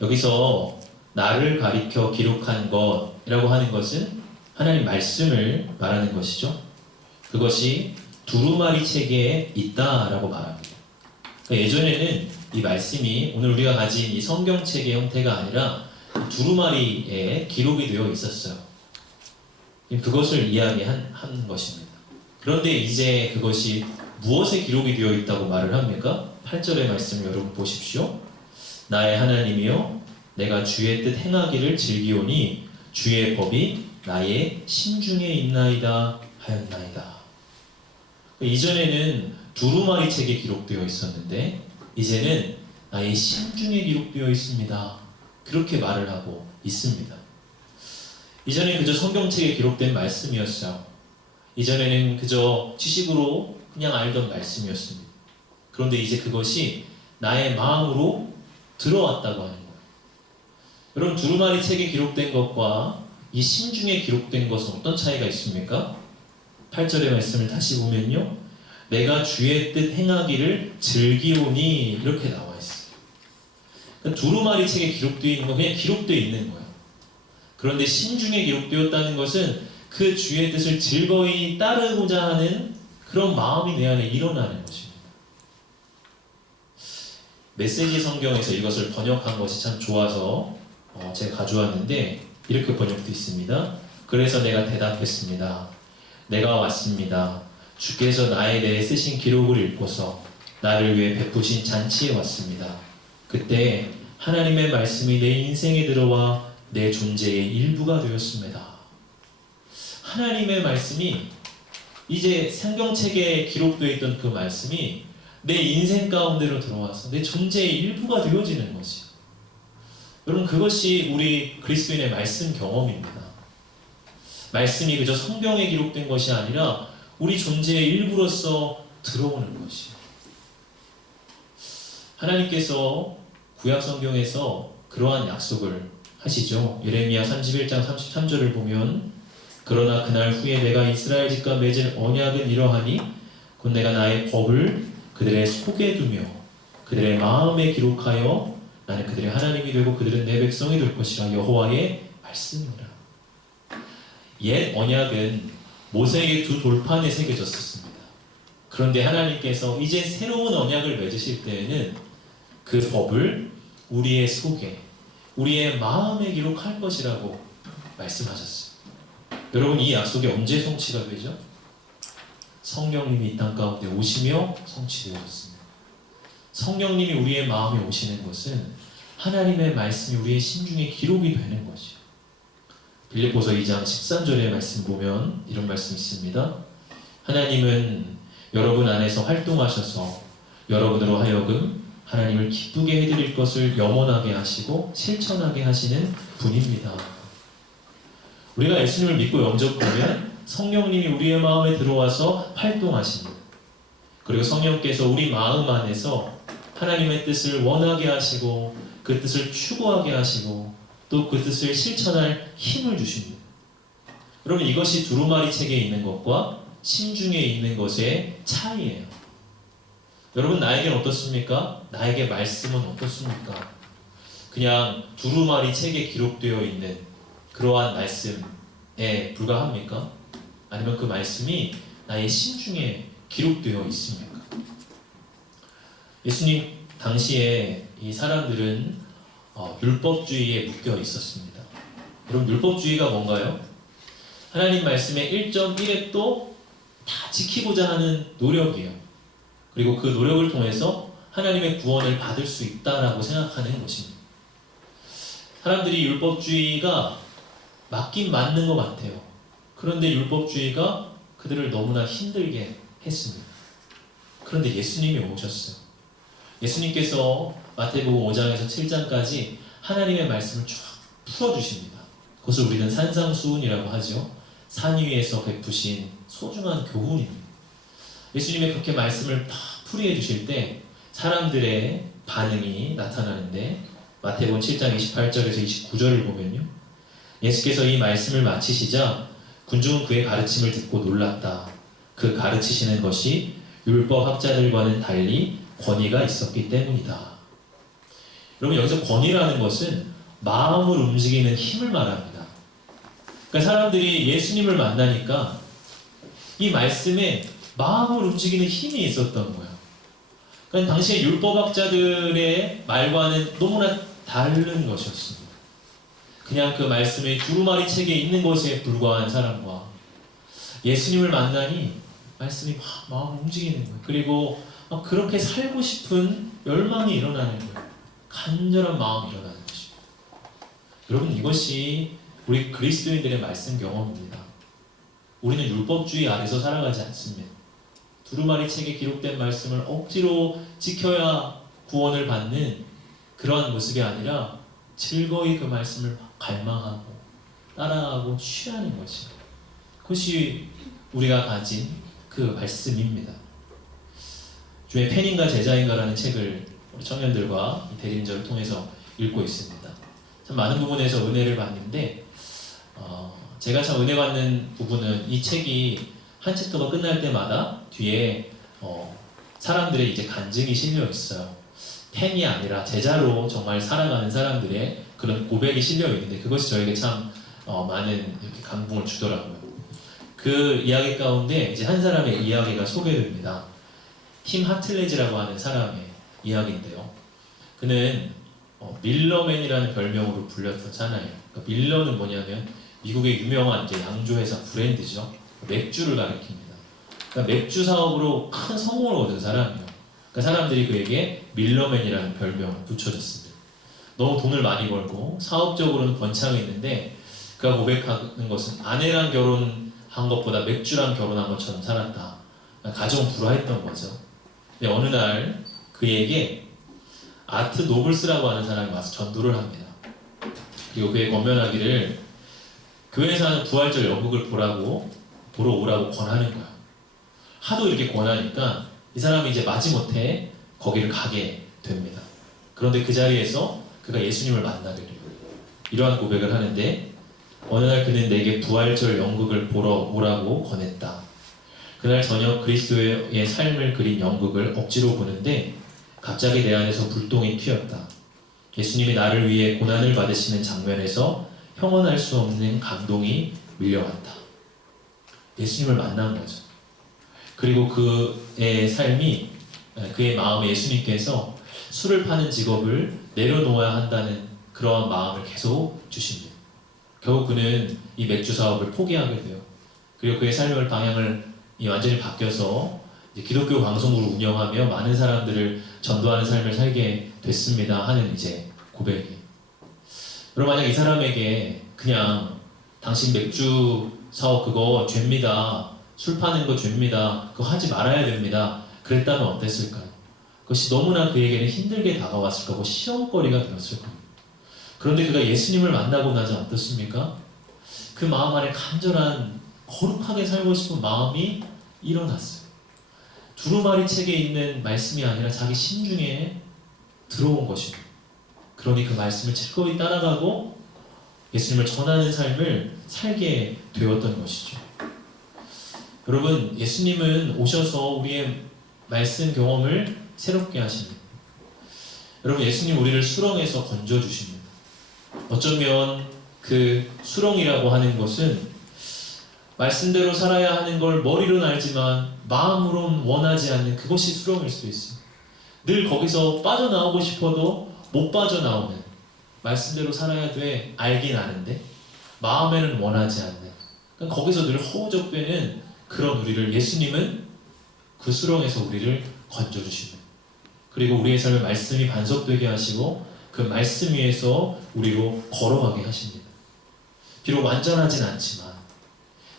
여기서 나를 가리켜 기록한 것이라고 하는 것은 하나님 말씀을 말하는 것이죠. 그것이 두루마리 책에 있다라고 말합니다. 그러니까 예전에는 이 말씀이 오늘 우리가 가진 이 성경책의 형태가 아니라 두루마리에 기록이 되어 있었어요. 그것을 이야기한 것입니다. 그런데 이제 그것이 무엇에 기록이 되어 있다고 말을 합니까? 8절의 말씀 여러분 보십시오. 나의 하나님이여, 내가 주의 뜻 행하기를 즐기오니 주의 법이 나의 심중에 있나이다 하였나이다. 이전에는 두루마리 책에 기록되어 있었는데 이제는 나의 심중에 기록되어 있습니다. 그렇게 말을 하고 있습니다. 이전에는 그저 성경책에 기록된 말씀이었어요. 이전에는 그저 지식으로 그냥 알던 말씀이었습니다. 그런데 이제 그것이 나의 마음으로 들어왔다고 하는 거예요. 여러분, 두루마리 책에 기록된 것과 이 심중에 기록된 것은 어떤 차이가 있습니까? 8절의 말씀을 다시 보면요, 내가 주의 뜻 행하기를 즐기오니 이렇게 나와 있어요. 그러니까 두루마리 책에 기록되어 있는 건 그냥 기록되어 있는 거예요. 그런데 심중에 기록되었다는 것은 그 주의 뜻을 즐거이 따르고자 하는 그런 마음이 내 안에 일어나는 것입니다. 메시지 성경에서 이것을 번역한 것이 참 좋아서 제가 가져왔는데 이렇게 번역되어 있습니다. 그래서 내가 대답했습니다. 내가 왔습니다. 주께서 나에 대해 쓰신 기록을 읽고서 나를 위해 베푸신 잔치에 왔습니다. 그때 하나님의 말씀이 내 인생에 들어와 내 존재의 일부가 되었습니다. 하나님의 말씀이 이제 성경책에 기록되어 있던 그 말씀이 내 인생 가운데로 들어와서 내 존재의 일부가 되어지는 것이요. 여러분, 그것이 우리 그리스도인의 말씀 경험입니다. 말씀이 그저 성경에 기록된 것이 아니라 우리 존재의 일부로서 들어오는 것이요. 하나님께서 구약 성경에서 그러한 약속을 하시죠. 예레미야 31장 33절을 보면 그러나 그날 후에 내가 이스라엘 집과 맺을 언약은 이러하니 곧 내가 나의 법을 그들의 속에 두며 그들의 마음에 기록하여 나는 그들의 하나님이 되고 그들은 내 백성이 될 것이라. 여호와의 말씀이라. 옛 언약은 모세에게 두 돌판에 새겨졌었습니다. 그런데 하나님께서 이제 새로운 언약을 맺으실 때에는 그 법을 우리의 속에, 우리의 마음에 기록할 것이라고 말씀하셨어요. 여러분, 이 약속이 언제 성취가 되죠? 성령님이 이 땅 가운데 오시며 성취되었습니다. 성령님이 우리의 마음에 오시는 것은 하나님의 말씀이 우리의 심중에 기록이 되는 것이요. 빌립보서 2장 13절의 말씀 보면 이런 말씀이 있습니다. 하나님은 여러분 안에서 활동하셔서 여러분으로 하여금 하나님을 기쁘게 해드릴 것을 염원하게 하시고 실천하게 하시는 분입니다. 우리가 예수님을 믿고 영접하면 성령님이 우리의 마음에 들어와서 활동하십니다. 그리고 성령께서 우리 마음 안에서 하나님의 뜻을 원하게 하시고 그 뜻을 추구하게 하시고 또 그 뜻을 실천할 힘을 주십니다. 여러분, 이것이 두루마리 책에 있는 것과 심중에 있는 것의 차이예요. 여러분, 나에겐 어떻습니까? 나에게 말씀은 어떻습니까? 그냥 두루마리 책에 기록되어 있는 그러한 말씀에 불과합니까? 아니면 그 말씀이 나의 심중에 기록되어 있습니까? 예수님 당시에 이 사람들은 율법주의에 묶여 있었습니다. 그럼 율법주의가 뭔가요? 하나님 말씀의 1.1획도 다 지키고자 하는 노력이에요. 그리고 그 노력을 통해서 하나님의 구원을 받을 수 있다라고 생각하는 것입니다. 사람들이 율법주의가 맞긴 맞는 것 같아요. 그런데 율법주의가 그들을 너무나 힘들게 했습니다. 그런데 예수님이 오셨어요. 예수님께서 마태복음 5장에서 7장까지 하나님의 말씀을 쫙 풀어주십니다. 그것을 우리는 산상수훈이라고 하죠. 산 위에서 베푸신 소중한 교훈입니다. 예수님이 그렇게 말씀을 다 풀이해 주실 때 사람들의 반응이 나타나는데 마태복음 7장 28절에서 29절을 보면요. 예수께서 이 말씀을 마치시자 군중은 그의 가르침을 듣고 놀랐다. 그 가르치시는 것이 율법학자들과는 달리 권위가 있었기 때문이다. 여러분, 여기서 권위라는 것은 마음을 움직이는 힘을 말합니다. 그러니까 사람들이 예수님을 만나니까 이 말씀에 마음을 움직이는 힘이 있었던 거예요. 그러니까 당시의 율법학자들의 말과는 너무나 다른 것이었습니다. 그냥 그 말씀의 두루마리 책에 있는 것에 불과한 사람과 예수님을 만나니 말씀이 막 마음을 움직이는 거예요. 그리고 막 그렇게 살고 싶은 열망이 일어나는 거예요. 간절한 마음이 일어나는 것입니다. 여러분, 이것이 우리 그리스도인들의 말씀 경험입니다. 우리는 율법주의 아래서 살아가지 않습니다. 두루마리 책에 기록된 말씀을 억지로 지켜야 구원을 받는 그러한 모습이 아니라 즐거이 그 말씀을 갈망하고 따라가고 취하는 것입니다. 그것이 우리가 가진 그 말씀입니다. 요즘에 팬인가 제자인가라는 책을 우리 청년들과 대림절을 통해서 읽고 있습니다. 참 많은 부분에서 은혜를 받는데 제가 참 은혜 받는 부분은 이 책이 한 챕터가 끝날 때마다 뒤에 사람들의 이제 간증이 실려 있어요. 팬이 아니라 제자로 정말 살아가는 사람들의 그런 고백이 실려 있는데 그것이 저에게 참 많은 이렇게 감동을 주더라고요. 그 이야기 가운데 이제 한 사람의 이야기가 소개됩니다. 팀 하틀레지라고 하는 사람의 이야기인데요. 그는 밀러맨이라는 별명으로 불렸잖아요. 그러니까 밀러는 뭐냐면 미국의 유명한 이제 양조회사 브랜드죠. 맥주를 가리킵니다. 그러니까 맥주 사업으로 큰 성공을 얻은 사람이에요. 그러니까 사람들이 그에게 밀러맨이라는 별명을 붙여줬습니다. 너무 돈을 많이 벌고 사업적으로는 번창이 있는데 그가 고백하는 것은 아내랑 결혼한 것보다 맥주랑 결혼한 것처럼 살았다. 가정 불화했던 거죠. 근데 어느 날 그에게 아트 노블스라고 하는 사람이 와서 전도를 합니다. 그리고 그의 권면하기를 교회에서 하는 부활절 연극을 보러 오라고 권하는 거야. 하도 이렇게 권하니까 이 사람이 이제 마지못해 거기를 가게 됩니다. 그런데 그 자리에서 그가 예수님을 만나게 돼요. 이러한 고백을 하는데 어느 날 그는 내게 부활절 연극을 보러 오라고 권했다. 그날 저녁 그리스도의 삶을 그린 연극을 억지로 보는데 갑자기 내 안에서 불똥이 튀었다. 예수님이 나를 위해 고난을 받으시는 장면에서 형언할 수 없는 감동이 밀려왔다. 예수님을 만난 거죠. 그리고 그의 삶이, 그의 마음에 예수님께서 술을 파는 직업을 내려놓아야 한다는 그러한 마음을 계속 주십니다. 결국 그는 이 맥주 사업을 포기하게 돼요. 그리고 그의 삶의 방향을 완전히 바뀌어서 이제 기독교 방송국을 운영하며 많은 사람들을 전도하는 삶을 살게 됐습니다 하는 이제 고백이. 여러분, 만약 이 사람에게 그냥 당신 맥주 사업 그거 죄입니다, 술 파는 거 죄입니다, 그거 하지 말아야 됩니다, 그랬다면 어땠을까요? 그것이 너무나 그에게는 힘들게 다가왔을 거고 시험거리가 되었을 겁니다. 그런데 그가 예수님을 만나고 나서 어떻습니까? 그 마음 안에 간절한 거룩하게 살고 싶은 마음이 일어났어요. 두루마리 책에 있는 말씀이 아니라 자기 심중에 들어온 것입니다. 그러니 그 말씀을 즐거이 따라가고 예수님을 전하는 삶을 살게 되었던 것이죠. 여러분, 예수님은 오셔서 우리의 말씀 경험을 새롭게 하십니다. 여러분, 예수님 우리를 수렁에서 건져주십니다. 어쩌면 그 수렁이라고 하는 것은 말씀대로 살아야 하는 걸 머리로는 알지만 마음으로는 원하지 않는 그것이 수렁일 수 있어요. 늘 거기서 빠져나오고 싶어도 못 빠져나오는, 말씀대로 살아야 돼 알긴 아는데 마음에는 원하지 않는, 그러니까 거기서 늘 허우적대는 그런 우리를 예수님은 그 수렁에서 우리를 건져주십니다. 그리고 우리의 삶에 말씀이 반석되게 하시고 그 말씀 위에서 우리로 걸어가게 하십니다. 비록 완전하진 않지만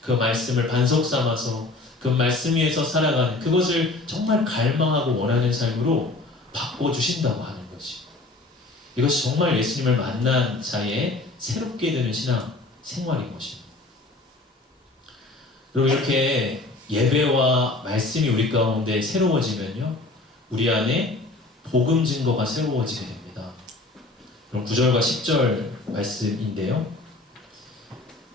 그 말씀을 반석 삼아서 그 말씀 위에서 살아가는, 그것을 정말 갈망하고 원하는 삶으로 바꿔주신다고 하는 것이, 이것이 정말 예수님을 만난 자의 새롭게 되는 신앙 생활인 것입니다. 그리고 이렇게 예배와 말씀이 우리 가운데 새로워지면요, 우리 안에 복음 증거가 새로워지게 됩니다. 그럼 9절과 10절 말씀인데요,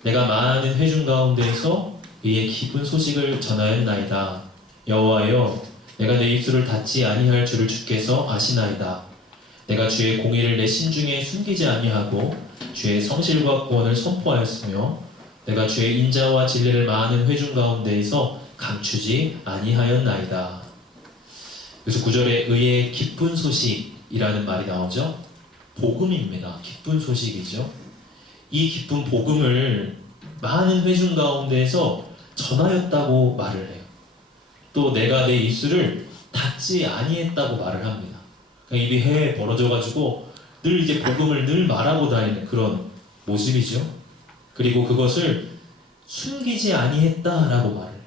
내가 많은 회중 가운데에서 그의 기쁜 소식을 전하였나이다. 여호와여, 내가 내 입술을 닫지 아니할 줄을 주께서 아시나이다. 내가 주의 공의를 내 심중에 숨기지 아니하고 주의 성실과 구원을 선포하였으며 내가 주의 인자와 진리를 많은 회중 가운데에서 감추지 아니하였나이다. 그래서 9절에 의의 기쁜 소식이라는 말이 나오죠. 복음입니다. 기쁜 소식이죠. 이 기쁜 복음을 많은 회중 가운데에서 전하였다고 말을 해요. 또 내가 내 입술을 닫지 아니했다고 말을 합니다. 그러니까 입이 해에 벌어져가지고 늘 이제 복음을 늘 말하고 다니는 그런 모습이죠. 그리고 그것을 숨기지 아니했다라고 말을 해요.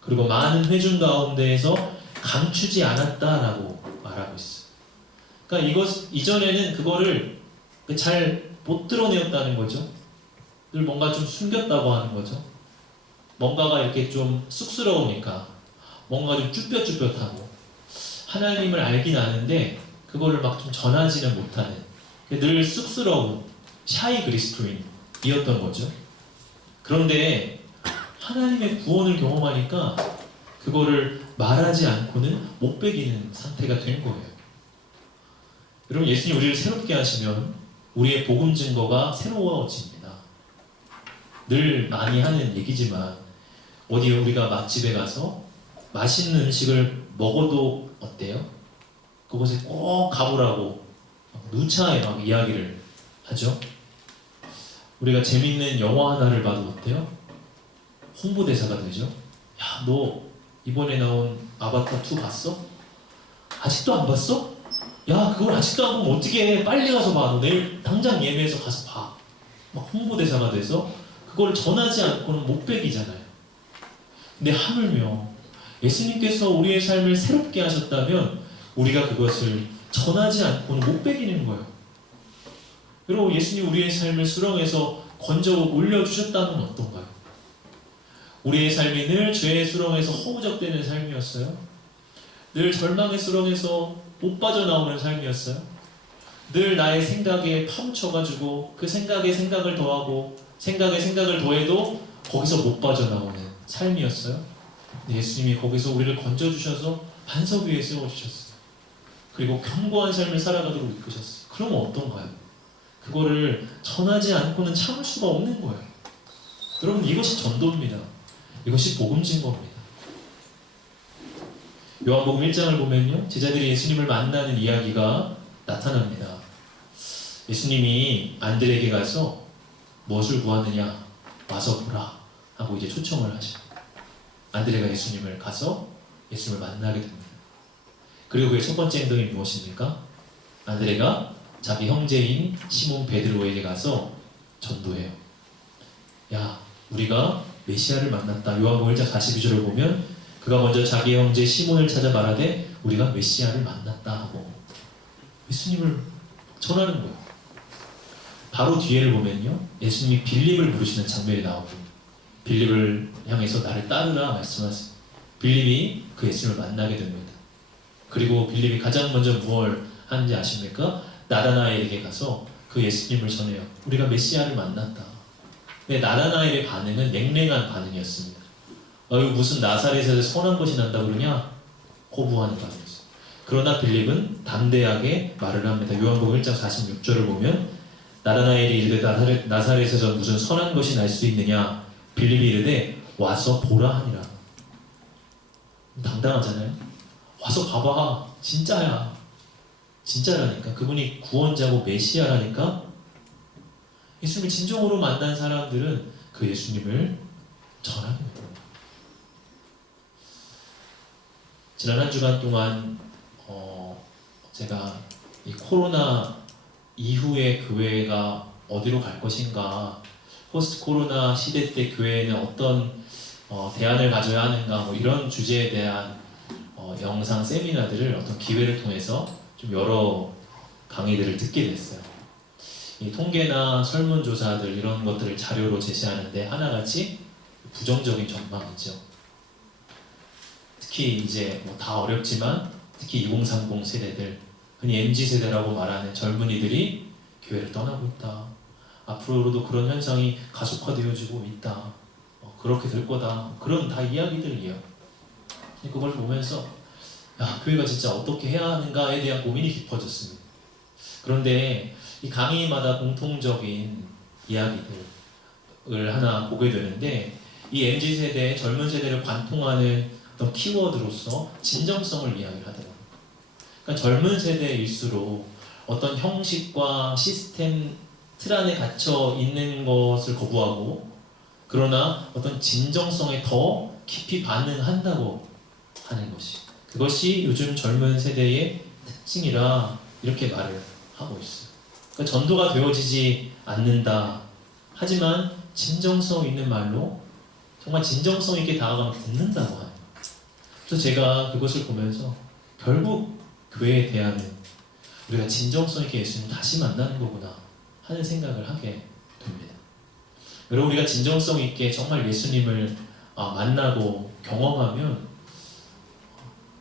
그리고 많은 회중 가운데에서 감추지 않았다라고 말하고 있어요. 그러니까 이전에는 그거를 잘 못 드러내었다는 거죠. 늘 뭔가 좀 숨겼다고 하는 거죠. 뭔가가 이렇게 좀 쑥스러우니까, 뭔가 좀 쭈뼛쭈뼛하고 하나님을 알긴 아는데 그거를 막 좀 전하지는 못하는, 늘 쑥스러운 샤이 그리스도인이었던 거죠. 그런데 하나님의 구원을 경험하니까 그거를 말하지 않고는 못 배기는 상태가 된 거예요. 여러분, 예수님 우리를 새롭게 하시면 우리의 복음 증거가 새로워집니다. 늘 많이 하는 얘기지만 어디 우리가 맛집에 가서 맛있는 음식을 먹어도 어때요? 그곳에 꼭 가보라고 누차에 막 이야기를 하죠. 우리가 재밌는 영화 하나를 봐도 어때요? 홍보대사가 되죠. 야, 너 이번에 나온 아바타 2 봤어? 아직도 안 봤어? 야, 그걸 아직도 안 보면 어떻게 해? 빨리 가서 봐. 너 내일 당장 예매해서 가서 봐. 막 홍보대사가 돼서 그걸 전하지 않고는 못 배기잖아요. 근데 하물며 예수님께서 우리의 삶을 새롭게 하셨다면 우리가 그것을 전하지 않고는 못 배기는 거예요. 여러분, 예수님 우리의 삶을 수렁에서 건져 올려주셨다면 어떤가요? 우리의 삶이 늘 죄의 수렁에서 허우적대는 삶이었어요? 늘 절망의 수렁에서 못 빠져나오는 삶이었어요? 늘 나의 생각에 파묻혀가지고 그 생각에 생각을 더하고 생각에 생각을 더해도 거기서 못 빠져나오는 삶이었어요? 예수님이 거기서 우리를 건져주셔서 반석 위에 세워주셨어요. 그리고 견고한 삶을 살아가도록 이끄셨어요. 그러면 어떤가요? 그거를 전하지 않고는 참을 수가 없는 거예요. 여러분, 이것이 전도입니다. 이것이 복음 증거입니다. 요한복음 1장을 보면요, 제자들이 예수님을 만나는 이야기가 나타납니다. 예수님이 안드레에게 가서 무엇을 구하느냐, 와서 보라 하고 이제 초청을 하십니다. 안드레가 예수님을 가서 예수님을 만나게 됩니다. 그리고 그의 첫 번째 행동이 무엇입니까? 안드레가 자기 형제인 시몬 베드로에게 가서 전도해요. 야, 우리가 메시아를 만났다. 요한복음 1장 42절을 보면 그가 먼저 자기 형제 시몬을 찾아 말하되 우리가 메시아를 만났다 하고 예수님을 전하는 거예요. 바로 뒤에를 보면요, 예수님이 빌립을 부르시는 장면이 나오고 빌립을 향해서 나를 따르라 말씀하세요. 빌립이 그 예수님을 만나게 됩니다. 그리고 빌립이 가장 먼저 무엇을 하는지 아십니까? 나다나엘에게 가서 그 예수님을 전해요. 우리가 메시아를 만났다. 근데 나다나엘의 반응은 냉랭한 반응이었습니다. 어휴, 무슨 나사렛에서 선한 것이 난다 그러냐? 거부하는 반응이었어요. 그러나 빌립은 담대하게 말을 합니다. 요한복음 1장 46절을 보면 나다나엘이 이르되 나사렛에서 무슨 선한 것이 날 수 있느냐? 빌립이 이르되 와서 보라 하니라. 당당하잖아요. 와서 봐봐. 진짜야. 진짜라니까. 그분이 구원자고 메시아라니까. 예수님을 진정으로 만난 사람들은 그 예수님을 전하는 거예요. 지난 한 주간 동안 제가 이 코로나 이후에 교회가 어디로 갈 것인가, 포스트 코로나 시대 때 교회는 어떤 대안을 가져야 하는가, 뭐 이런 주제에 대한 영상 세미나들을 어떤 기회를 통해서 좀 여러 강의들을 듣게 됐어요. 이 통계나 설문조사들 이런 것들을 자료로 제시하는데 하나같이 부정적인 전망이죠. 특히 이제 뭐 다 어렵지만 특히 2030 세대들, 흔히 MZ세대라고 말하는 젊은이들이 교회를 떠나고 있다. 앞으로도 그런 현상이 가속화되어지고 있다. 그렇게 될 거다. 그런 다 이야기들이에요. 그걸 보면서 야, 교회가 진짜 어떻게 해야 하는가에 대한 고민이 깊어졌습니다. 그런데 이 강의마다 공통적인 이야기들을 하나 보게 되는데 이 MZ세대, 젊은 세대를 관통하는 어떤 키워드로서 진정성을 이야기를 하더라고요. 그러니까 젊은 세대일수록 어떤 형식과 시스템 틀 안에 갇혀 있는 것을 거부하고 그러나 어떤 진정성에 더 깊이 반응한다고 하는 것이, 그것이 요즘 젊은 세대의 특징이라 이렇게 말을 하고 있어요. 그러니까 전도가 되어지지 않는다. 하지만 진정성 있는 말로 정말 진정성 있게 다가가면 듣는다고 하는. 그래서 제가 그것을 보면서 결국 교회에 대하는 우리가 진정성 있게 예수님 다시 만나는 거구나 하는 생각을 하게 됩니다. 여러분, 우리가 진정성 있게 정말 예수님을 만나고 경험하면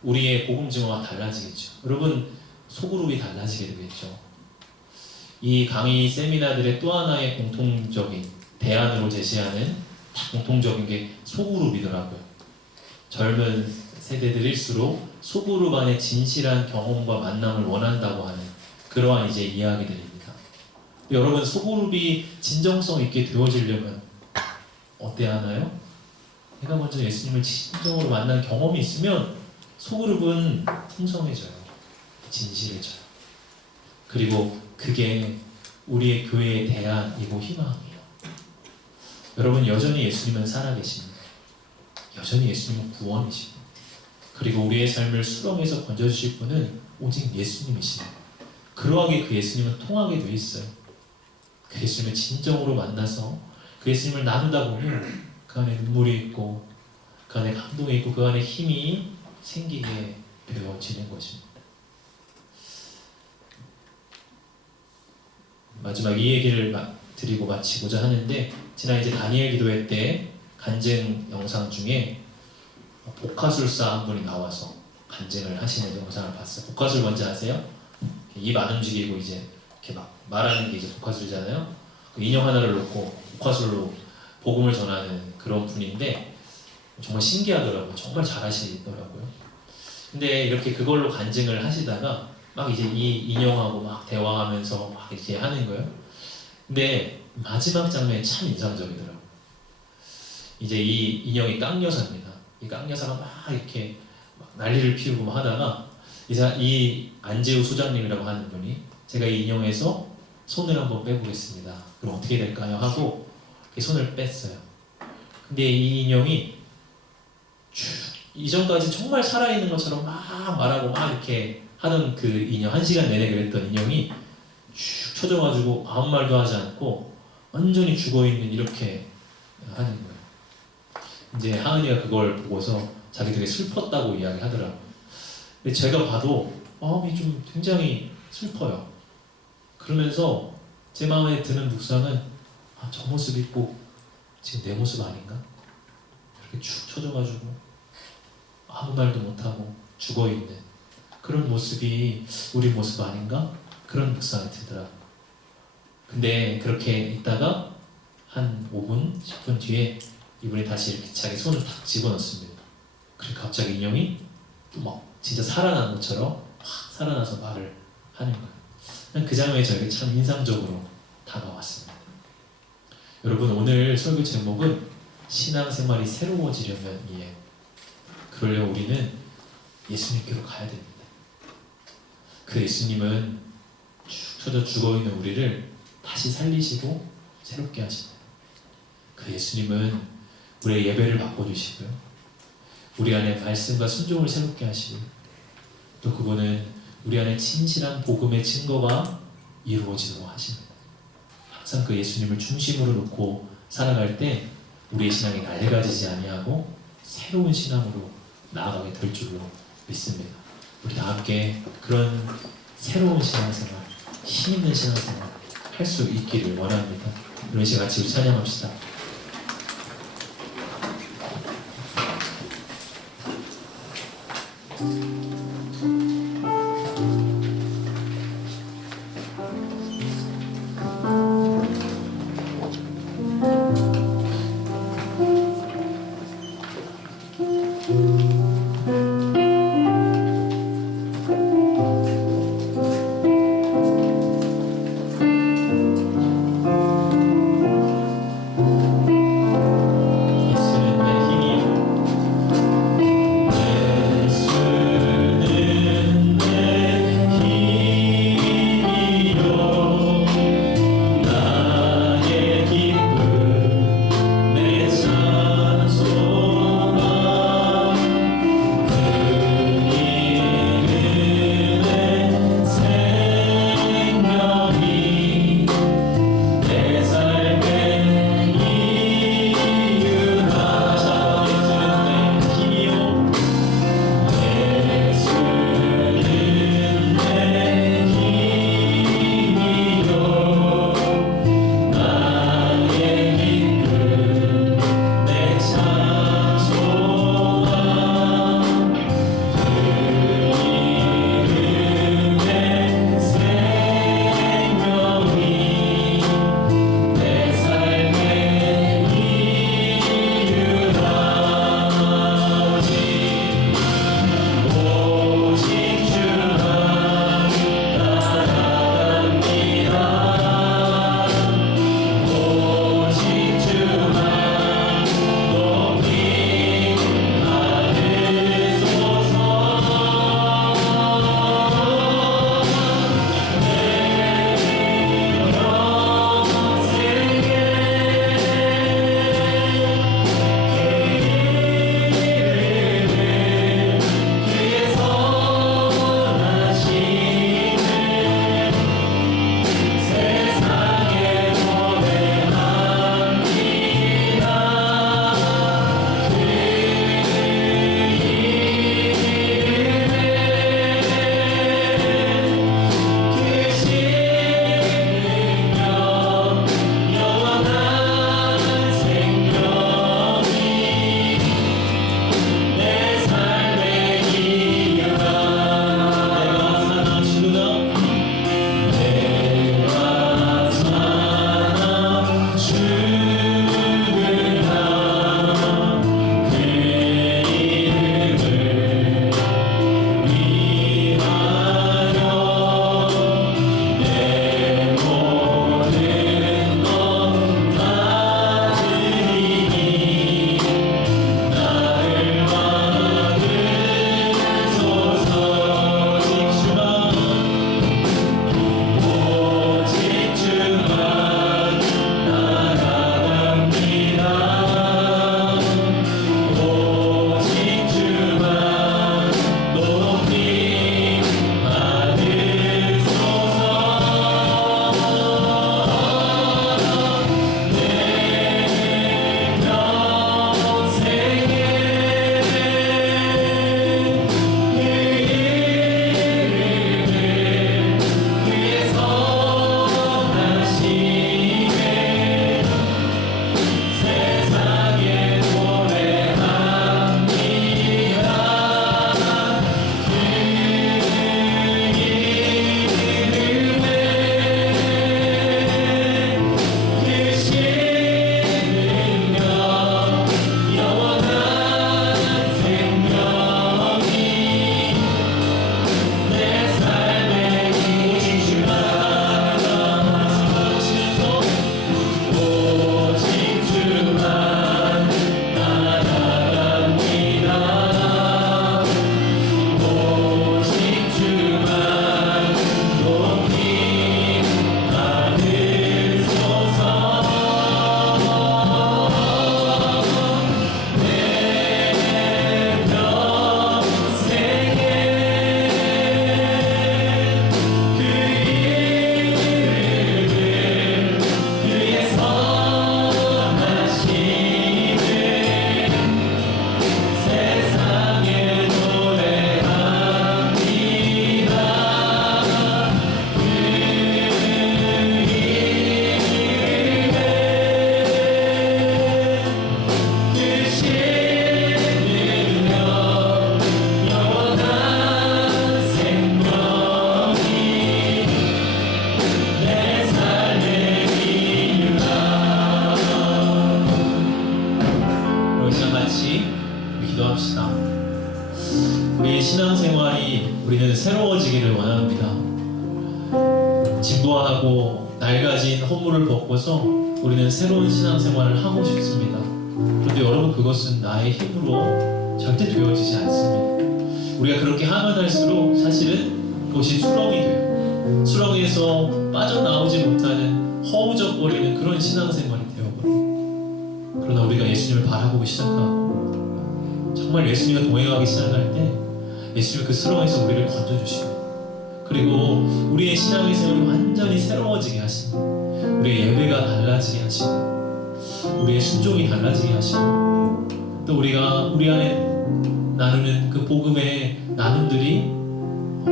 우리의 복음 증거가 달라지겠죠. 여러분, 소그룹이 달라지게 되겠죠. 이 강의 세미나들의 또 하나의 공통적인 대안으로 제시하는 공통적인 게 소그룹이더라고요. 젊은 세대들일수록 소그룹 안에 진실한 경험과 만남을 원한다고 하는 그러한 이제 이야기들입니다. 여러분, 소그룹이 진정성 있게 되어지려면 어때야 하나요? 내가 먼저 예수님을 진정으로 만난 경험이 있으면 소그룹은 풍성해져요. 진실해져요. 그리고 그게 우리의 교회의 대안이고 희망이에요. 여러분, 여전히 예수님은 살아계십니다. 여전히 예수님은 구원이십니다. 그리고 우리의 삶을 수렁에서 건져주실 분은 오직 예수님이십니다. 그러하게 그 예수님은 통하게 돼 있어요. 그 예수님을 진정으로 만나서 그 예수님을 나누다 보면 그 안에 눈물이 있고 그 안에 감동이 있고 그 안에 힘이 생기게 되어지는 것입니다. 마지막 이 얘기를 드리고 마치고자 하는데, 지난 이제 다니엘 기도회 때 간증 영상 중에 복화술사 한 분이 나와서 간증을 하시는 영상을 봤어요. 복화술 뭔지 아세요? 입 안 움직이고 이제 이렇게 막 말하는 게 이제 복화술이잖아요. 인형 하나를 놓고 복화술로 복음을 전하는 그런 분인데 정말 신기하더라고요. 정말 잘하시더라고요. 근데 이렇게 그걸로 간증을 하시다가 막 이제 이 인형하고 막 대화하면서 막 이렇게 하는 거예요. 근데 마지막 장면이 참 인상적이더라고요. 이제 이 인형이 깡여사입니다. 이 깡여사가 막 이렇게 막 난리를 피우고 막 하다가 이 안재우 소장님이라고 하는 분이 제가 이 인형에서 손을 한번 빼보겠습니다. 그럼 어떻게 될까요? 하고 이렇게 손을 뺐어요. 근데 이 인형이 이전까지 정말 살아있는 것처럼 막 말하고 막 이렇게 하던 그 인형, 1시간 내내 그랬던 인형이 쭉 쳐져가지고 아무 말도 하지 않고 완전히 죽어있는 이렇게 하는 거예요. 이제 하은이가 그걸 보고서 자기 되게 슬펐다고 이야기하더라고요. 근데 제가 봐도 마음이 좀 굉장히 슬퍼요. 그러면서 제 마음에 드는 묵상은 저 모습이 꼭 지금 내 모습 아닌가? 이렇게 축 쳐져가지고 아무 말도 못하고 죽어있는 그런 모습이 우리 모습 아닌가? 그런 묵상이 들더라고요. 근데 그렇게 있다가 한 5분, 10분 뒤에 이분이 다시 이렇게 자기 손을 탁 집어넣습니다. 그리고 갑자기 인형이 또 막 진짜 살아난 것처럼 확 살아나서 말을 하는 거예요. 그 장면이 저에게 참 인상적으로 다가왔습니다. 여러분, 오늘 설교 제목은 신앙생활이 새로워지려면이에요. 그러려면 우리는 예수님께로 가야 됩니다. 그 예수님은 축 처져 죽어있는 우리를 다시 살리시고 새롭게 하신다. 그 예수님은 우리의 예배를 바꿔주시고요, 우리 안에 말씀과 순종을 새롭게 하시고, 또 그분은 우리 안에 진실한 복음의 증거가 이루어지도록 하십니다. 항상 그 예수님을 중심으로 놓고 살아갈 때 우리의 신앙이 낡아지지 아니하고 새로운 신앙으로 나아가게 될 줄로 믿습니다. 우리 다 함께 그런 새로운 신앙생활, 힘있는 신앙생활 할 수 있기를 원합니다. 우리 이제 같이 찬양합시다. 예수는 내 힘이요, 예수는 낡아가고 낡아진 허물을 벗고서 우리는 새로운 신앙생활을 하고 싶습니다. 그런데 여러분, 그것은 나의 힘으로 절대 되어지지 않습니다. 우리가 그렇게 하면 할수록 사실은 그것이 수렁이 돼요. 수렁에서 빠져나오지 못하는 허우적거리는 그런 신앙생활이 되어버려요. 그러나 우리가 예수님을 바라보기 시작하고 정말 예수님과 동행하기 시작할 때 예수님이 그 수렁에서 우리를 건져주시고, 그리고 우리의 신앙의 생활이 완전히 새로워지게 하시고, 우리의 예배가 달라지게 하시고, 우리의 순종이 달라지게 하시고, 또 우리가 우리 안에 나누는 그 복음의 나눔들이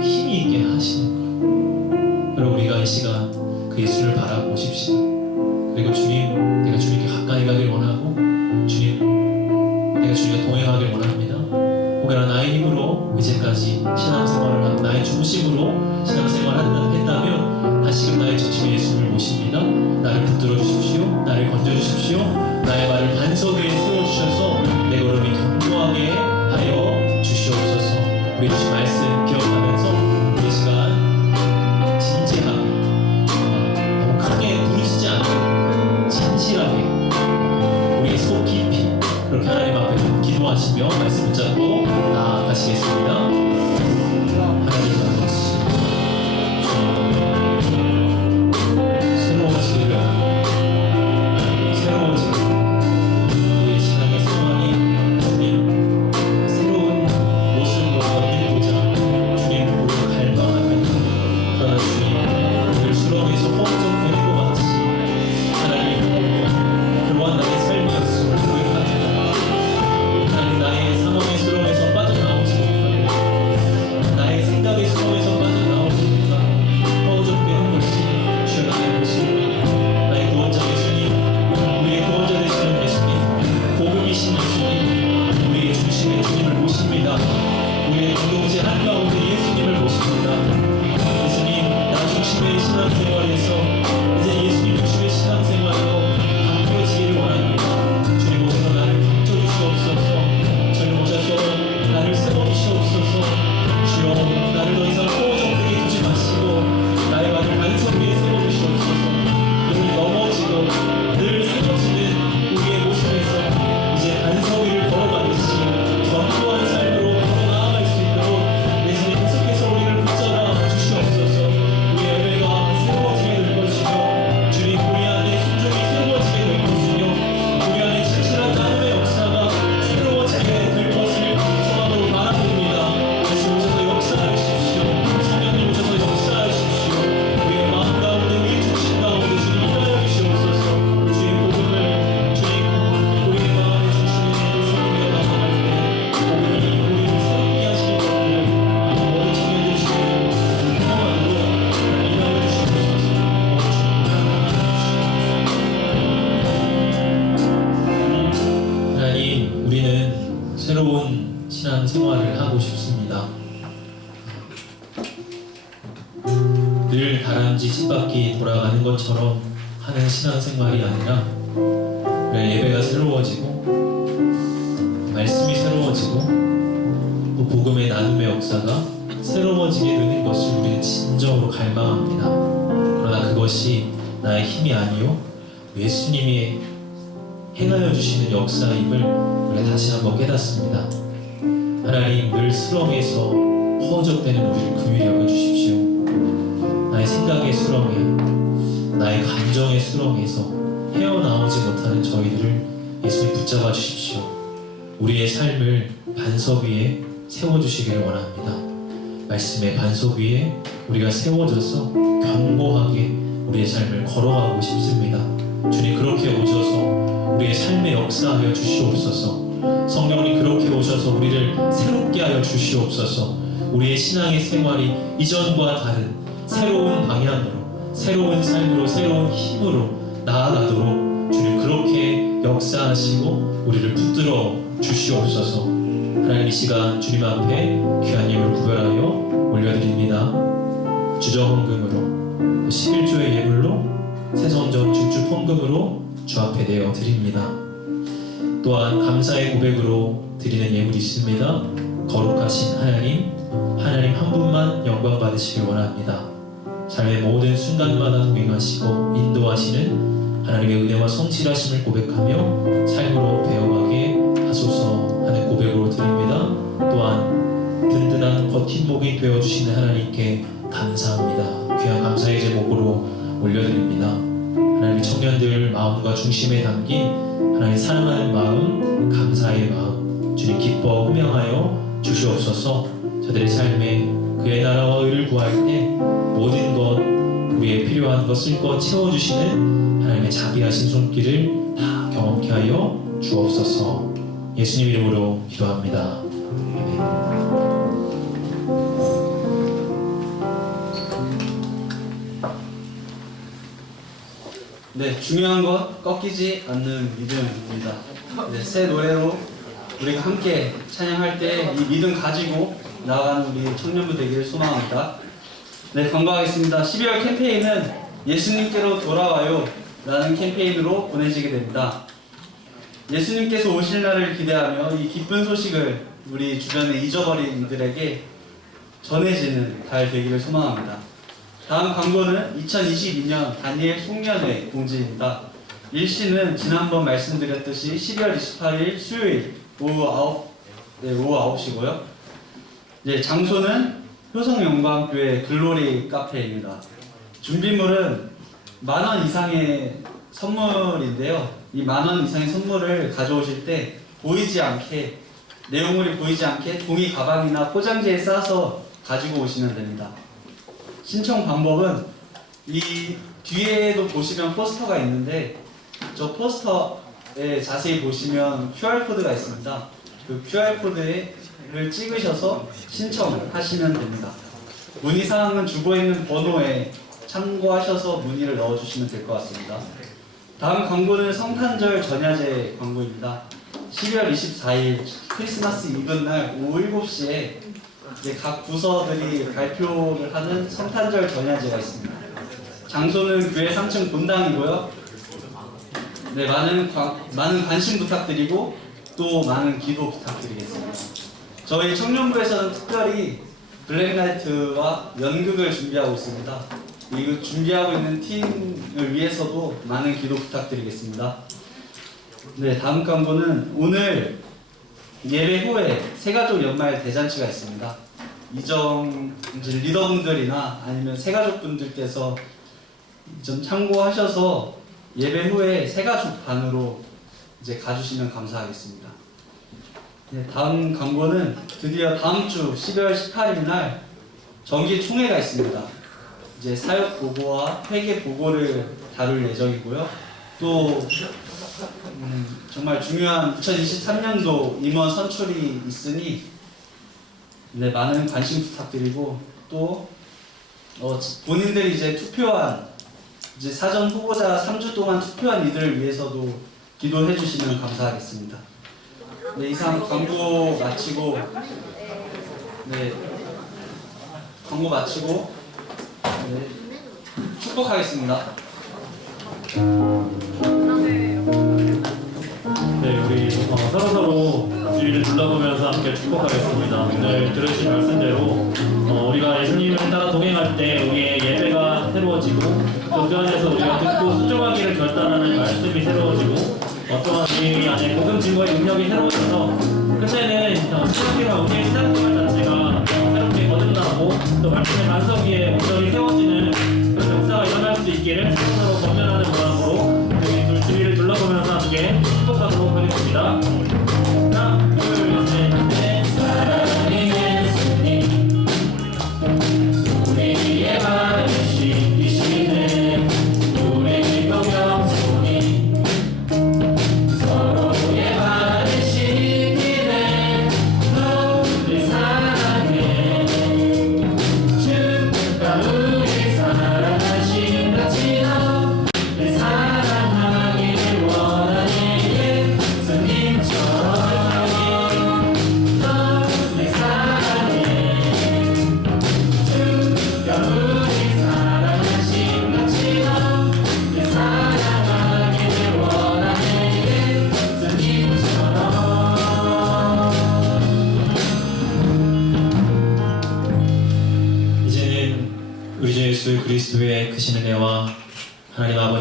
힘이 있게 하시는 거예요. 그럼 우리가 이 시간 그 예수를 바라보십시오. 그리고 주님, 내가 주님께 가까이 가길 원하고, 주님, 내가 주님과 동행하길 원합니다. 혹여나 나의 힘으로 이제까지 신앙생활을 하고 나의 중심으로 신앙생활을 했다면 다시금 나의 중심에 예수님을 모십니다. 나를 붙들어 주십시오. 나를 건져 주십시오. 나의 발을 반석 위에 세워주셔서 내 걸음이 견고하게 하여 주시옵소서. 우리 주신 말씀 기억하면서 이 시간 진지하게, 너무 크게 부르짖지 않고 진실하게 우리의 속 깊이 그렇게 하나님 앞에 기도하시며 말씀 붙잡고 나아가시겠습니다. 하나님 아버지, 새로워지고 우리의 신앙의 생활이 주님 새로운 모습으로 변해보자 주님 우리를 갈망합니다. 그러나 주님, 우리를 수렁에서 허우적거리는 것 같이 하나님, 그러한 나의 삶이었음을 고백합니다. 하나님, 나의 상황의 수렁에서 빠져나오지 못하고 나의 생각의 수렁에서 빠져나오지 못하고 허우적대는 것이 주여 나의 모습입니다. 나의 구원자 예수님, 우리의 구원자 되시는 예수님, 복음이신 예수님, 우리의 중심에 주님을 모십니다. 우리의 공동체 한가운데 예수님을 모십니다. 예수님, 나 중심의 신앙생활에서 이제 예수님 중심의 신앙생활로 바뀌어지기를 원합니다. 주님 오셔서 나를 붙여주시옵소서. 주님 오셔서 나를 세워주시옵소서. 주여, 나를 더 이상 허우적대게 두지 마시고 나의 발을 반석 위에 세워주시옵소서. 늘 넘어지고 늘 쓰러지는 우리의 모습에서 이제 반석 위를 걸어가듯이 견고한 삶으로 걸어 나아갈 수 있도록 예수님 계속해서 우리를 붙잡아 주시옵소서. 우리의 예배가 새로워지게 될 것이며 주님, 우리 안에 순종이 새로워지게 될 것이며 우리 안에 진실한 나눔의 역사가 새로워지게 될 것을 소망으로 바라봅니다. 예수 오셔서 역사하여 주십시오. 성령님 오셔서 역사하여 주십시오. 우리의 마음 가운데, 우리의 중심 가운데 주님 임하여 주시옵소서. 주의 복음을 주님, 우리의 마음의 중심에 소리며 나아갈 때 복음이 우리를 새롭게 하시는 것들 모두 챙겨주시는 평안으로 임하여 주시옵소서. 하나님, 우리는 새로운 신앙생활을 하고 싶습니다. 늘 다람쥐 집 돌아가는 것처럼 하는 신앙생활이 아니라 예배가 새로워지고 말씀이 새로워지고 또 복음의 나눔의 역사가 새로워지게 되는 것을 우리는 진정으로 갈망합니다. 그러나 그것이 나의 힘이 아니요 예수님이 행하여 주시는 역사임을 우리가 다시 한번 깨닫습니다. 하나님, 늘 수렁에서 허우적대는 우리를 긍휼히 여겨주십시오. 나의 생각의 수렁에, 나의 감정의 수렁에서 헤어나오지 못하는 저희들을 예수님 붙잡아 주십시오. 우리의 삶을 반석 위에 세워주시기를 원합니다. 말씀의 반석 위에 우리가 세워져서 견고하게 우리의 삶을 걸어가고 싶습니다. 주님, 그렇게 오셔서 우리의 삶에 역사하여 주시옵소서. 성령님, 그렇게 오셔서 우리를 새롭게 하여 주시옵소서. 우리의 신앙의 생활이 이전과 다른 새로운 방향으로, 새로운 삶으로, 새로운 힘으로 나아가도록 주님 그렇게 역사하시고 우리를 붙들어 주시옵소서. 하나님, 이 시간 주님 앞에 귀한 예물 구별하여 올려드립니다. 주저헌금으로 11조의 예물로 새성전 중주 헌금으로 주 앞에 내어 드립니다. 또한 감사의 고백으로 드리는 예물이 있습니다. 거룩하신 하나님 한 분만 영광 받으시길 원합니다. 삶의 모든 순간마다 동행하시고 인도하시는 하나님의 은혜와 성실하심을 고백하며 삶으로 배워가게 하소서 하는 고백으로 드립니다. 또한 든든한 버팀목이 되어주시는 하나님께 감사합니다. 귀한 감사의 제목으로 올려드립니다. 하나님의 청년들 마음과 중심에 담긴 하나님 사랑하는 마음, 감사의 마음 주님 기뻐 호명하여 주시옵소서. 저들의 삶에 그의 나라와 의를 구할 때 모든 것 우리의 필요한 것을 것 채워주시는 하나님의 자비하신 손길을 다 경험케 하여 주옵소서. 예수님 이름으로 기도합니다. 아멘. 네, 중요한 것 꺾이지 않는 믿음입니다. 네, 새 노래로 우리가 함께 찬양할 때 이 믿음 가지고 나아가는 우리 청년부 되기를 소망합니다. 네, 간과하겠습니다. 12월 캠페인은 예수님께로 돌아와요 라는 캠페인으로 보내지게 됩니다. 예수님께서 오실 날을 기대하며 이 기쁜 소식을 우리 주변의 잊어버린 이들에게 전해지는 달 되기를 소망합니다. 다음 광고는 2022년 다니엘 송년회 공지입니다. 일시는 지난번 말씀드렸듯이 12월 28일 수요일 오후 9시고요. 장소는 효성영광교회 글로리 카페입니다. 준비물은 10,000원 이상의 선물인데요. 이 10,000원 이상의 선물을 가져오실 때 내용물이 보이지 않게 종이 가방이나 포장지에 싸서 가지고 오시면 됩니다. 신청 방법은 이 뒤에도 보시면 포스터가 있는데 저 포스터에 자세히 보시면 QR코드가 있습니다. 그 QR코드를 찍으셔서 신청하시면 됩니다. 문의사항은 주고 있는 번호에 참고하셔서 문의를 넣어주시면 될 것 같습니다. 다음 광고는 성탄절 전야제 광고입니다. 12월 24일 크리스마스 이브날 오후 7시에 각 부서들이 발표를 하는 성탄절 전야제가 있습니다. 장소는 교회 3층 본당이고요. 네, 많은 관심 부탁드리고 또 많은 기도 부탁드리겠습니다. 저희 청년부에서는 특별히 블랙나이트와 연극을 준비하고 있습니다. 이 준비하고 있는 팀을 위해서도 많은 기도 부탁드리겠습니다. 네, 다음 광고는 오늘 예배 후에 새가족 연말 대잔치가 있습니다. 이제 리더분들이나 아니면 새가족분들께서 좀 참고하셔서 예배 후에 새가족 반으로 이제 가주시면 감사하겠습니다. 네, 다음 광고는 드디어 다음 주 12월 18일 날 정기 총회가 있습니다. 이제 사역 보고와 회계 보고를 다룰 예정이고요. 또 정말 중요한 2023년도 임원 선출이 있으니 네, 많은 관심 부탁드리고 또 본인들이 이제 투표한 이제 사전 후보자 3주 동안 투표한 이들을 위해서도 기도해 주시면 감사하겠습니다. 네, 이상 광고 마치고 축복하겠습니다. 네, 우리 서로서로 주위를 둘러보면서 함께 축복하겠습니다. 오늘 들으신 말씀대로 우리가 예수님을 따라 동행할 때 우리의 예배가 새로워지고 또 그 안에서 우리가 듣고 순종하기를 결단하는 말씀이 새로워지고 어떠한 우리 안에 복음 증거의 능력이 새로워져서 끝내는 신앙생활, 우리의 신앙생활 자체가 새롭게 거듭나고 또 말씀의 반석 위에 온전히 세워지는 그런 역사가 일어날 수 있기를 서로서로 권면하는 마음으로 우리 둘 주위를 둘러보면서 함께 축복하도록 하겠습니다. 하나, 둘, 셋, 넷. 사랑의 예수님, 우리의 발을 씻기시네. 우리 동영손이 서로의 발을 씻기네. 너를 사랑해. 주가 우리 사랑하신 같이 너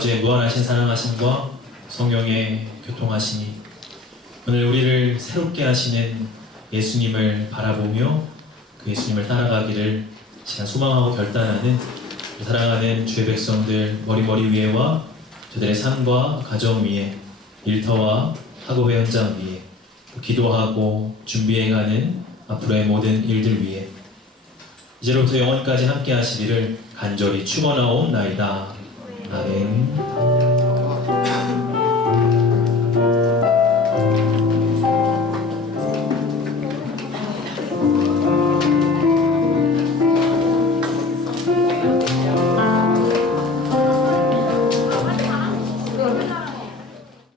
아버지의 무한하신 사랑하심과 성령의 교통하심이 오늘 우리를 새롭게 하시는 예수님을 바라보며 그 예수님을 따라가기를 제가 소망하고 결단하는 사랑하는 주의 백성들 머리 위에와 저들의 삶과 가정 위에 일터와 학업의 현장 위에 기도하고 준비해가는 앞으로의 모든 일들 위에 이제로부터 영원까지 함께 하시기를 간절히 축원하옵나이다. 아멘.